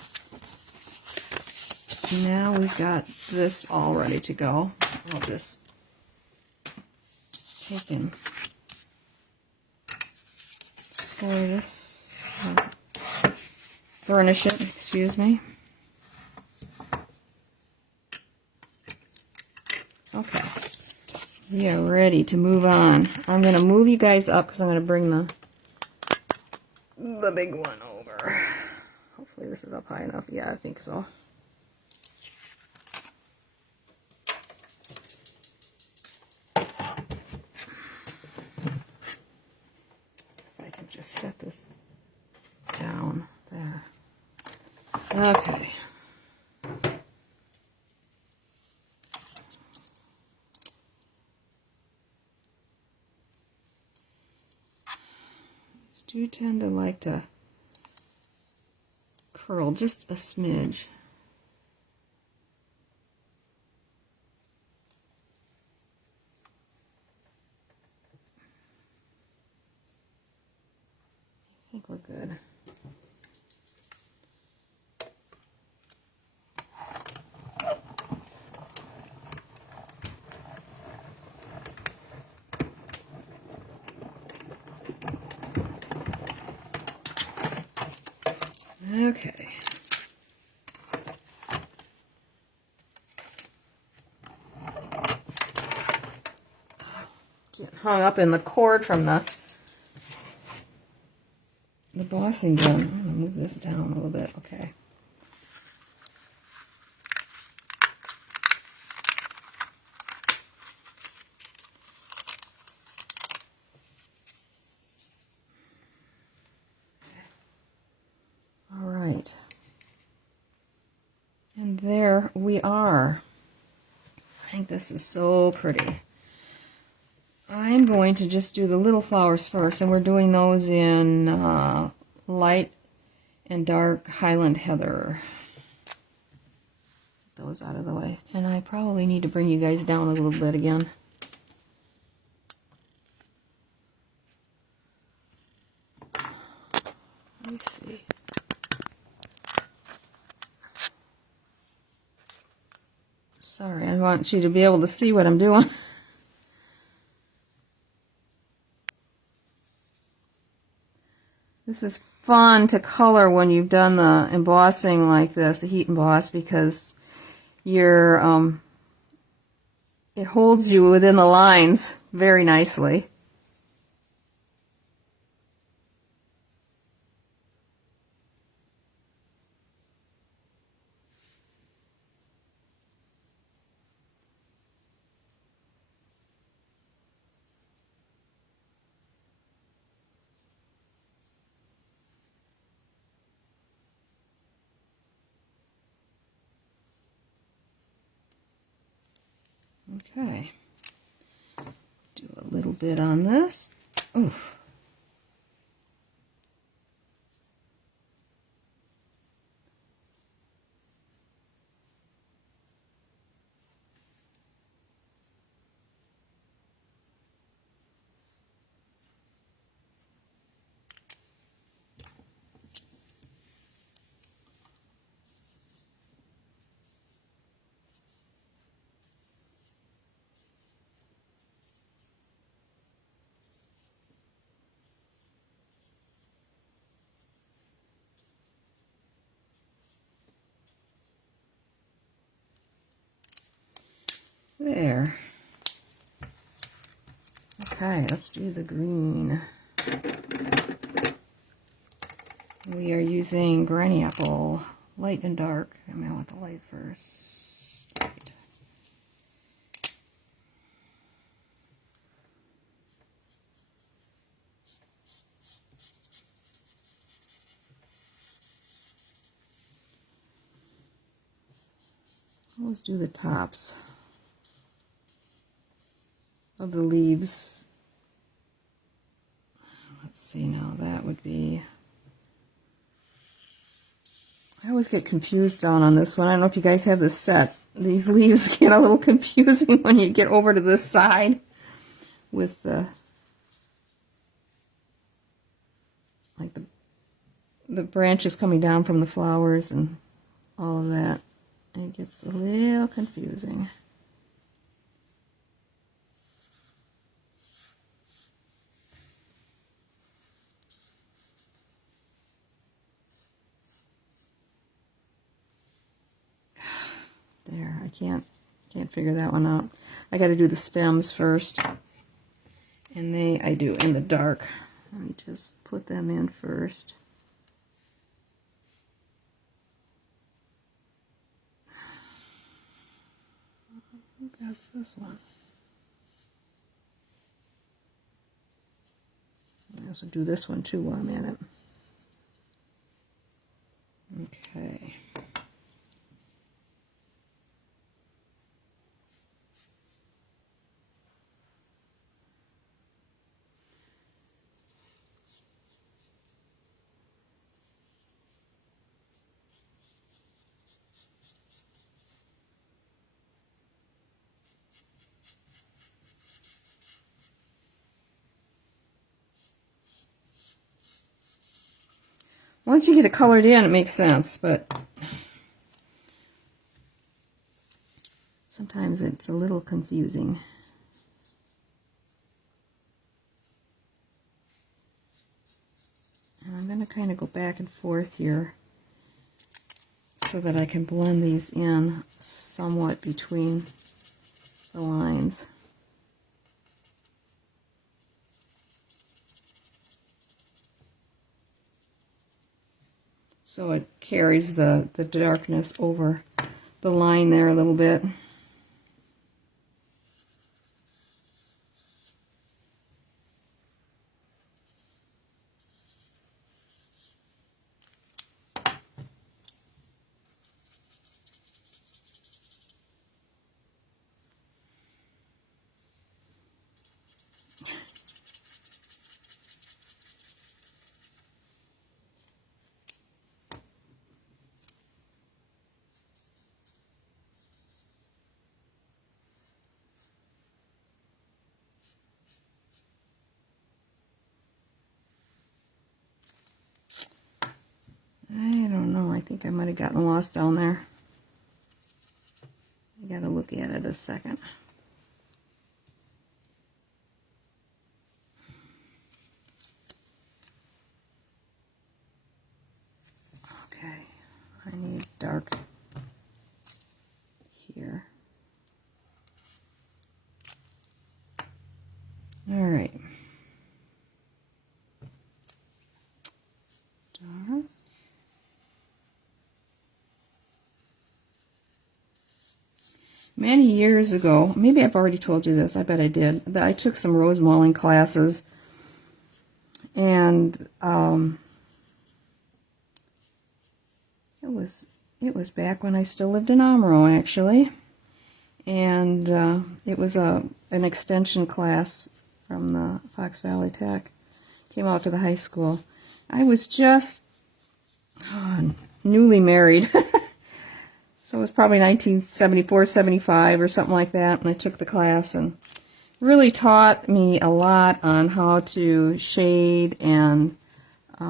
Now we've got this all ready to go. I'll just take and score this, burnish it, excuse me. Okay, we are ready to move on. I'm going to move you guys up because I'm going to bring the big one over. Hopefully this is up high enough. Yeah, I think so. If I can just set this down there. Okay. Do tend to like to curl just a smidge. I think we're good. Okay. Getting hung up in the cord from the embossing gun. I'm going to move this down a little bit. Okay. All right. And there we are. I think this is so pretty. I'm going to just do the little flowers first, and we're doing those in light and dark Highland Heather. Get those out of the way. And I probably need to bring you guys down a little bit again. Let me see. Sorry, I want you to be able to see what I'm doing. This is fun to color when you've done the embossing like this, the heat emboss, because you're it holds you within the lines very nicely. Okay, do a little bit on this. Oof. There. Okay, let's do the green. We are using Granny Apple, light and dark. I mean, I want the light first. Light. Let's do the tops of the leaves. Let's see now, that would be... I always get confused down on this one. I don't know if you guys have this set. These leaves get a little confusing when you get over to this side with the... like the branches coming down from the flowers and all of that. It gets a little confusing. There, I can't figure that one out. I got to do the stems first, and I do in the dark. Let me just put them in first. I think that's this one. I also do this one too while I'm at it. Okay. Once you get it colored in, it makes sense, but sometimes it's a little confusing. And I'm going to kind of go back and forth here so that I can blend these in somewhat between the lines. So it carries the darkness over the line there a little bit. I don't know, I think I might have gotten lost down there. I gotta look at it a second. Okay, I need dark here. All right. Dark. Many years ago, maybe I've already told you this, I bet I did, that I took some rose mauling classes, and it was back when I still lived in Omro, actually, and it was an extension class from the Fox Valley Tech. Came out to the high school. I was just newly married. So it was probably 1974, 75 or something like that, and I took the class and really taught me a lot on how to shade, and you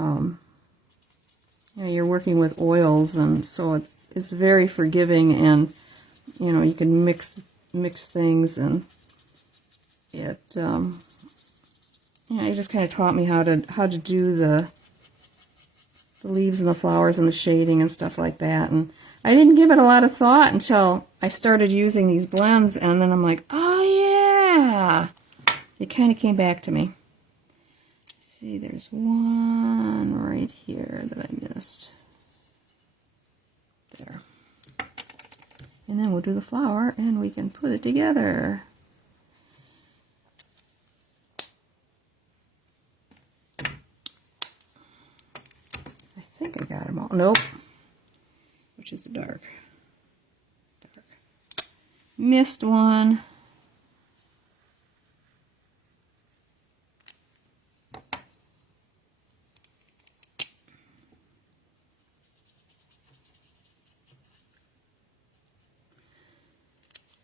know, you're working with oils, and so it's very forgiving, and you know, you can mix things, and it it just kind of taught me how to do the leaves and the flowers and the shading and stuff like that. And I didn't give it a lot of thought until I started using these blends, and then I'm like, oh yeah, it kind of came back to me. See, there's one right here that I missed. There. And then we'll do the flower, and we can put it together. I think I got them all. Nope. Which is the dark. Missed one.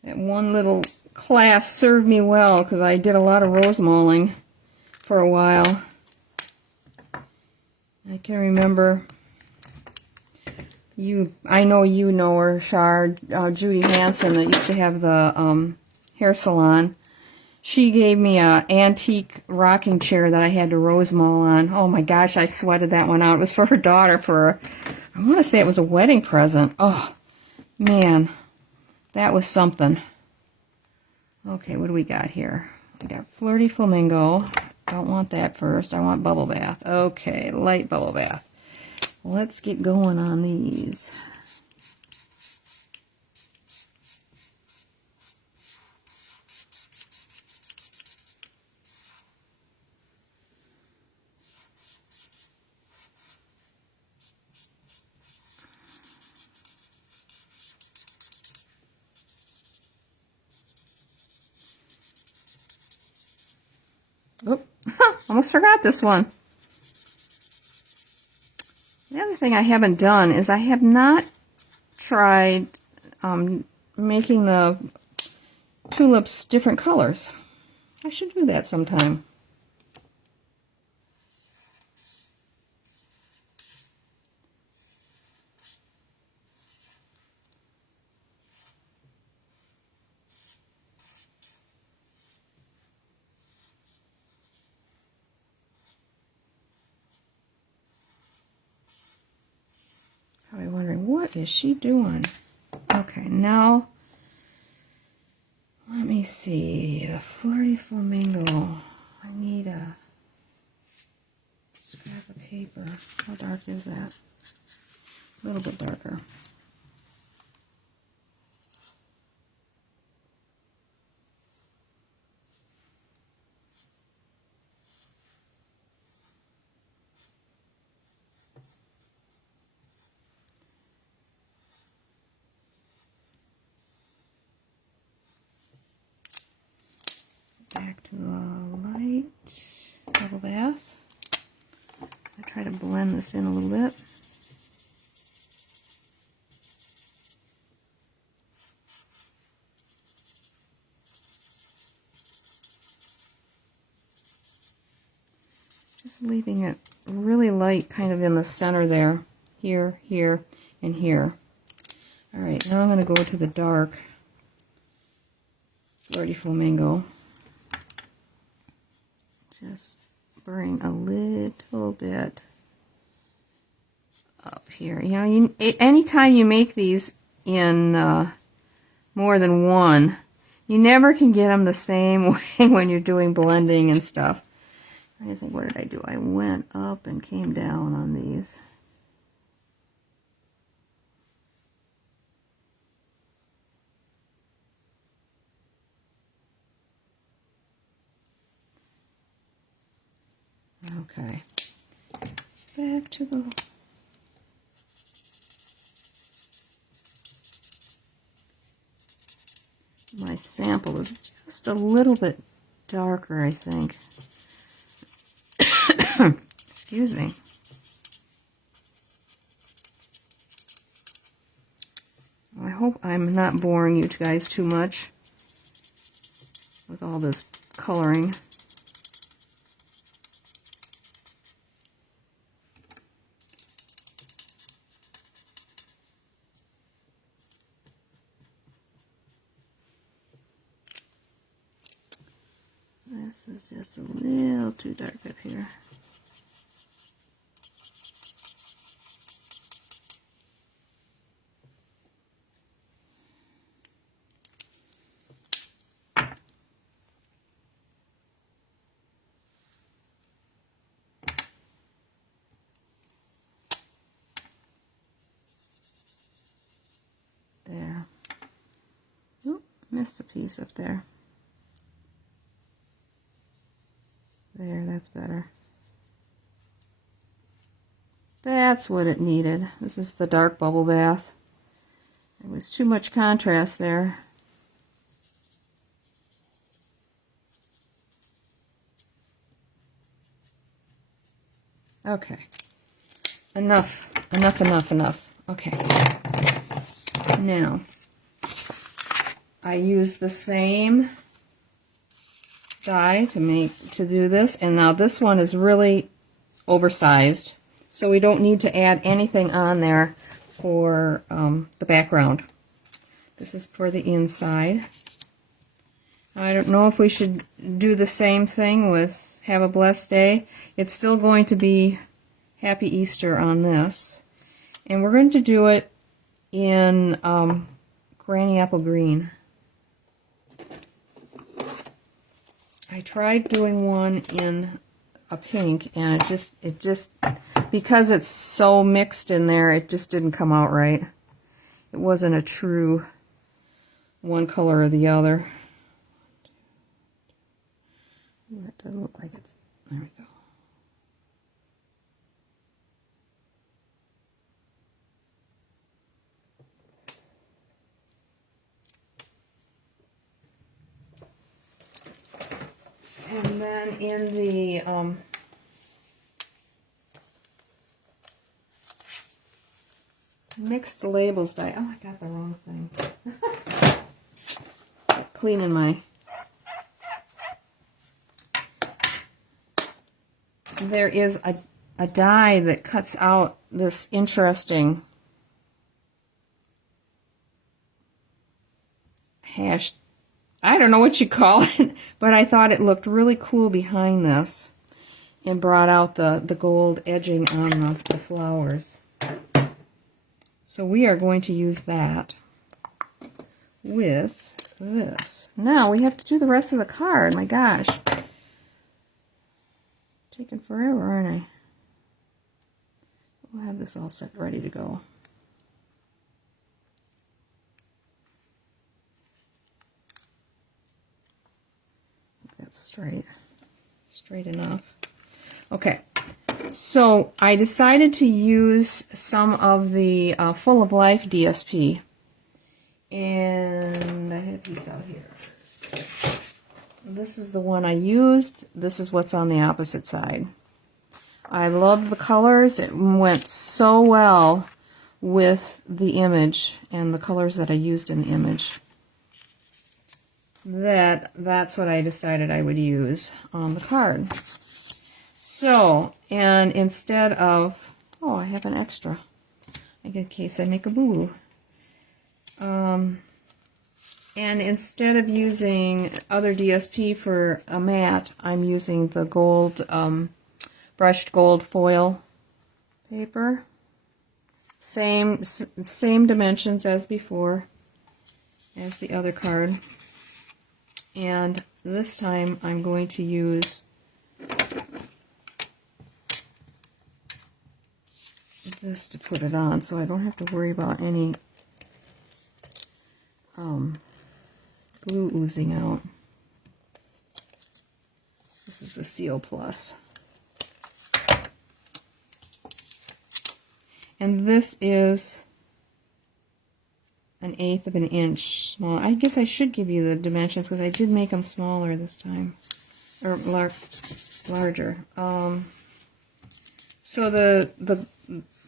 That one little class served me well because I did a lot of rose mauling for a while. I can remember I know you know her, Shar, Judy Hansen, that used to have the hair salon. She gave me an antique rocking chair that I had to rose maul on. Oh my gosh, I sweated that one out. It was for her daughter I want to say it was a wedding present. Oh, man, that was something. Okay, what do we got here? We got Flirty Flamingo. Don't want that first. I want Bubble Bath. Okay, light Bubble Bath. Let's get going on these. Oh, almost forgot this one. The other thing I haven't done is I have not tried making the tulips different colors. I should do that sometime. Probably wondering, what What is she doing? Okay, now let me see. The Flirty Flamingo. I need a scrap of paper. How dark is that? A little bit darker. Back to the light bubble bath. I try to blend this in a little bit. Just leaving it really light kind of in the center there. Here, here, and here. Alright, now I'm going to go to the dark Flirty Flamingo. Just bring a little bit up here. You know, anytime you make these in more than one, you never can get them the same way when you're doing blending and stuff. I think, what did I do? I went up and came down on these. Okay, back to the my sample is just a little bit darker, I think. Excuse me. I hope I'm not boring you guys too much with all this coloring. This is just a little too dark up here. There. Oop, missed a piece up there. There, that's better. That's what it needed. This is the dark bubble bath. There was too much contrast there. Okay. Enough. Okay. Now, I use the same die to do this, and now this one is really oversized, so we don't need to add anything on there for the background. This is for the inside. I don't know if we should do the same thing with Have a Blessed Day. It's still going to be Happy Easter on this, and we're going to do it in Granny Apple Green. I tried doing one in a pink, and it just because it's so mixed in there, it just didn't come out right. It wasn't a true one color or the other. It doesn't look like it's, there we go. And then in the Mixed Labels die. Oh, I got the wrong thing. Cleaning my. There is a die that cuts out this interesting hash. I don't know what you call it, but I thought it looked really cool behind this and brought out the gold edging on the flowers. So we are going to use that with this. Now we have to do the rest of the card. My gosh. Taking forever, aren't I? We'll have this all set ready to go. That's straight enough. Okay, so I decided to use some of the Full of Life DSP, and I had a piece out here. This is the one I used. This is what's on the opposite side. I love the colors. It went so well with the image and the colors that I used in the image. That's what I decided I would use on the card. So, and instead of, oh, I have an extra, in case I make a boo-boo. And instead of using other DSP for a matte, I'm using the gold, brushed gold foil paper. Same dimensions as before, as the other card. And this time I'm going to use this to put it on, so I don't have to worry about any glue oozing out. This is the Seal Plus. And this is 1/8 of an inch small. I guess I should give you the dimensions because I did make them smaller this time, or larger. So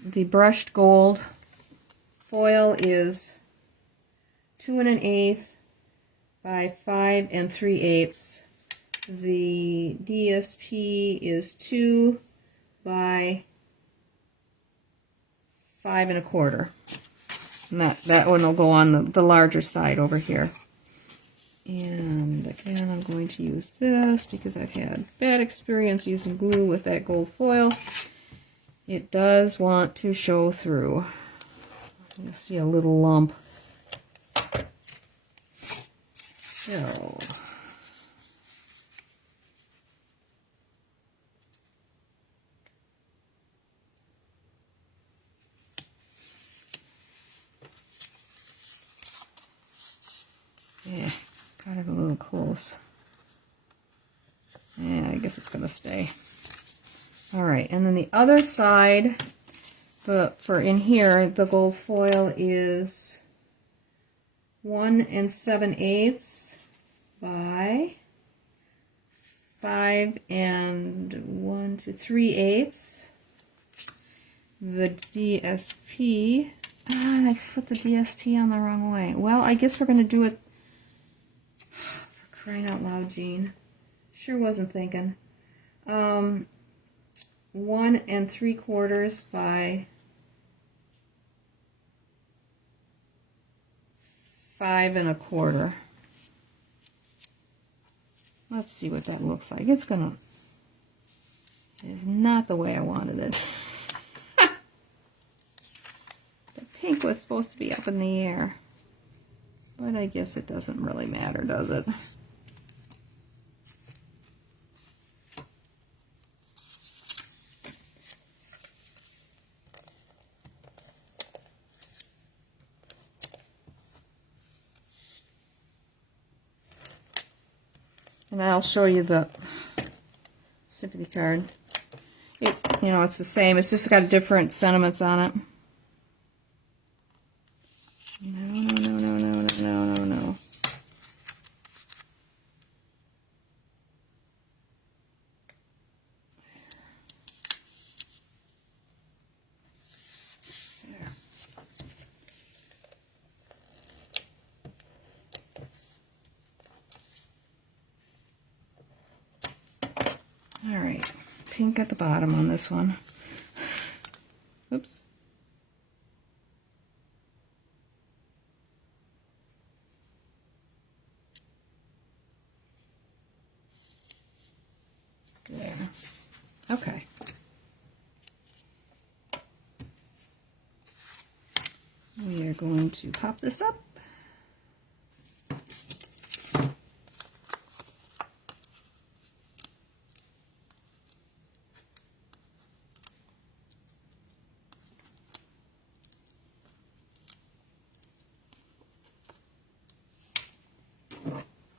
the brushed gold foil is 2 1/8 by 5 3/8. The DSP is 2 by 5 1/4. And that one will go on the larger side over here. And again, I'm going to use this because I've had bad experience using glue with that gold foil. It does want to show through. You'll see a little lump. So, yeah, got it a little close. Yeah, I guess it's going to stay. All right, and then the other side, for in here, the gold foil is 1 7/8 by 5 1 3/8. The DSP, I put the DSP on the wrong way. Well, I guess we're going to do it, for crying out loud, Jean. Sure wasn't thinking. 1 3/4 by 5 1/4. Let's see what that looks like. It's not the way I wanted it. The pink was supposed to be up in the air, but I guess it doesn't really matter, does it? And I'll show you the sympathy card. It's the same. It's just got different sentiments on it. No. There. All right, pink at the bottom on this one. Oops. There. Okay. going to pop this up.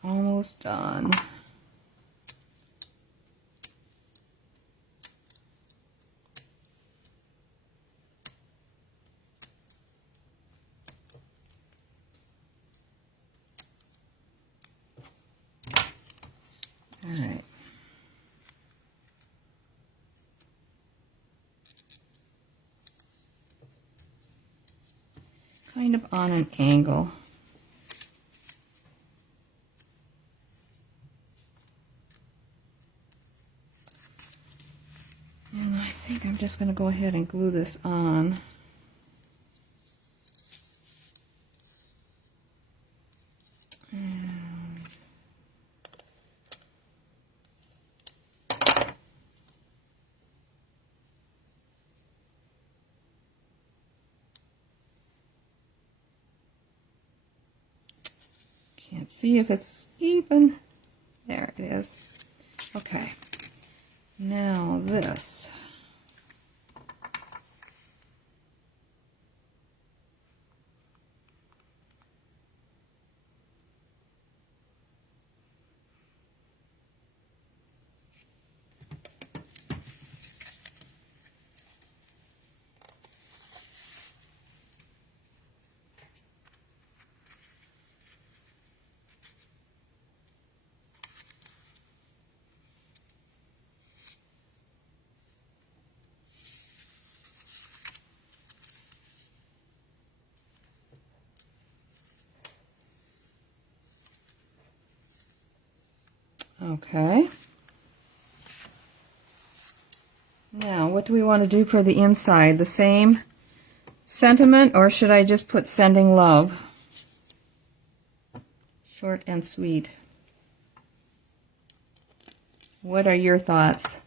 Almost done. All right. Kind of on an angle. And I think I'm just going to go ahead and glue this on. Can't see if it's even. There it is. Okay. Now this. Okay. Now, what do we want to do for the inside? The same sentiment, or should I just put sending love? Short and sweet. What are your thoughts?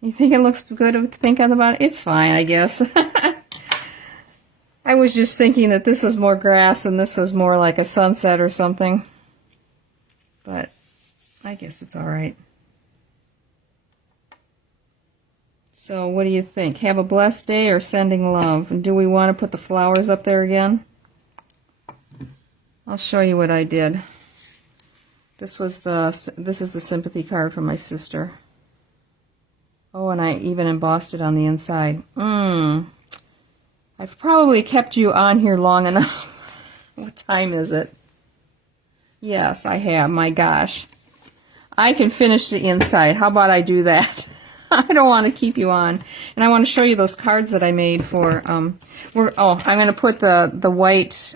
You think it looks good with pink on the bottom? It's fine, I guess. I was just thinking that this was more grass and this was more like a sunset or something. But I guess it's all right. So what do you think? Have a blessed day or sending love? And do we want to put the flowers up there again? I'll show you what I did. This is the sympathy card from my sister. Oh, and I even embossed it on the inside. I've probably kept you on here long enough. What time is it? Yes, I have. My gosh. I can finish the inside. How about I do that? I don't want to keep you on. And I want to show you those cards that I made for, I'm going to put the white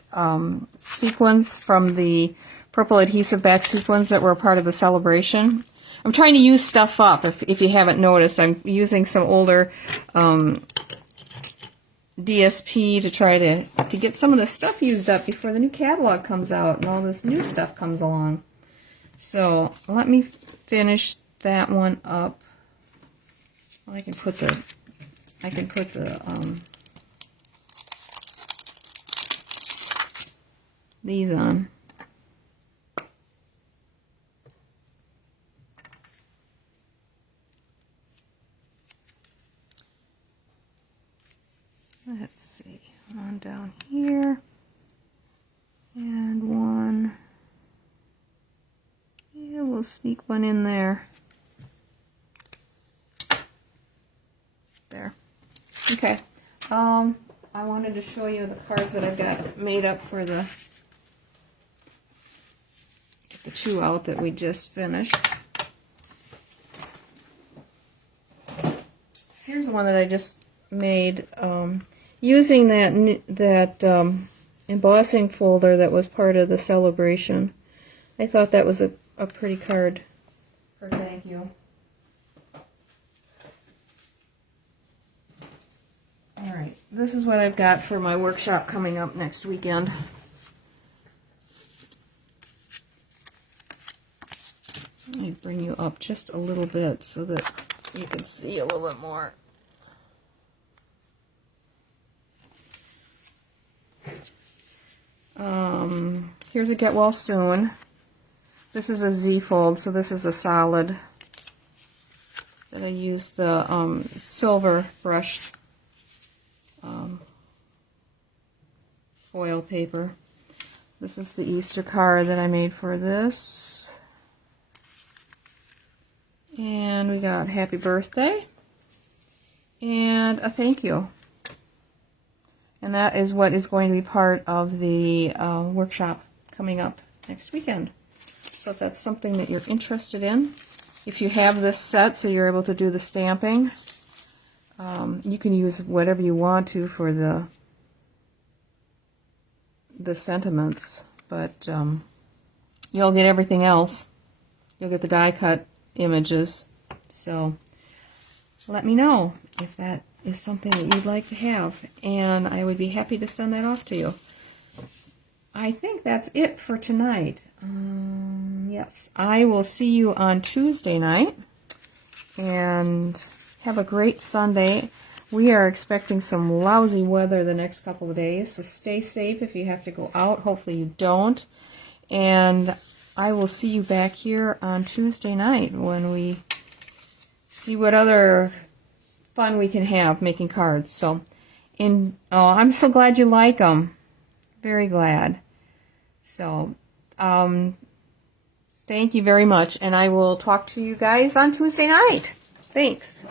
sequins from the purple adhesive back sequins that were a part of the celebration. I'm trying to use stuff up, if you haven't noticed. I'm using some older DSP to try to get some of the stuff used up before the new catalog comes out and all this new stuff comes along. So let me finish that one up. Well, I can put the these on. Let's see, one down here, and one, yeah, we'll sneak one in there. There. Okay. I wanted to show you the cards that I've got made up for the two out that we just finished. Here's the one that I just made using that embossing folder that was part of the celebration. I thought that was a pretty card for thank you. Alright, this is what I've got for my workshop coming up next weekend. Let me bring you up just a little bit so that you can see a little bit more. here's a get well soon. This is a Z fold, so this is a solid that I used the silver brushed foil paper. This is the Easter card that I made for this. And we got happy birthday and a thank you. And that is what is going to be part of the workshop coming up next weekend. So if that's something that you're interested in, if you have this set so you're able to do the stamping, you can use whatever you want to for the sentiments, but you'll get everything else. You'll get the die cut images. So let me know if that is something that you'd like to have, and I would be happy to send that off to you. I think that's it for tonight. Yes, I will see you on Tuesday night, and have a great Sunday. We are expecting some lousy weather the next couple of days, so stay safe if you have to go out. Hopefully you don't. And I will see you back here on Tuesday night when we see what other fun we can have making cards. So, I'm so glad you like them. Very glad. So, thank you very much, and I will talk to you guys on Tuesday night. Thanks.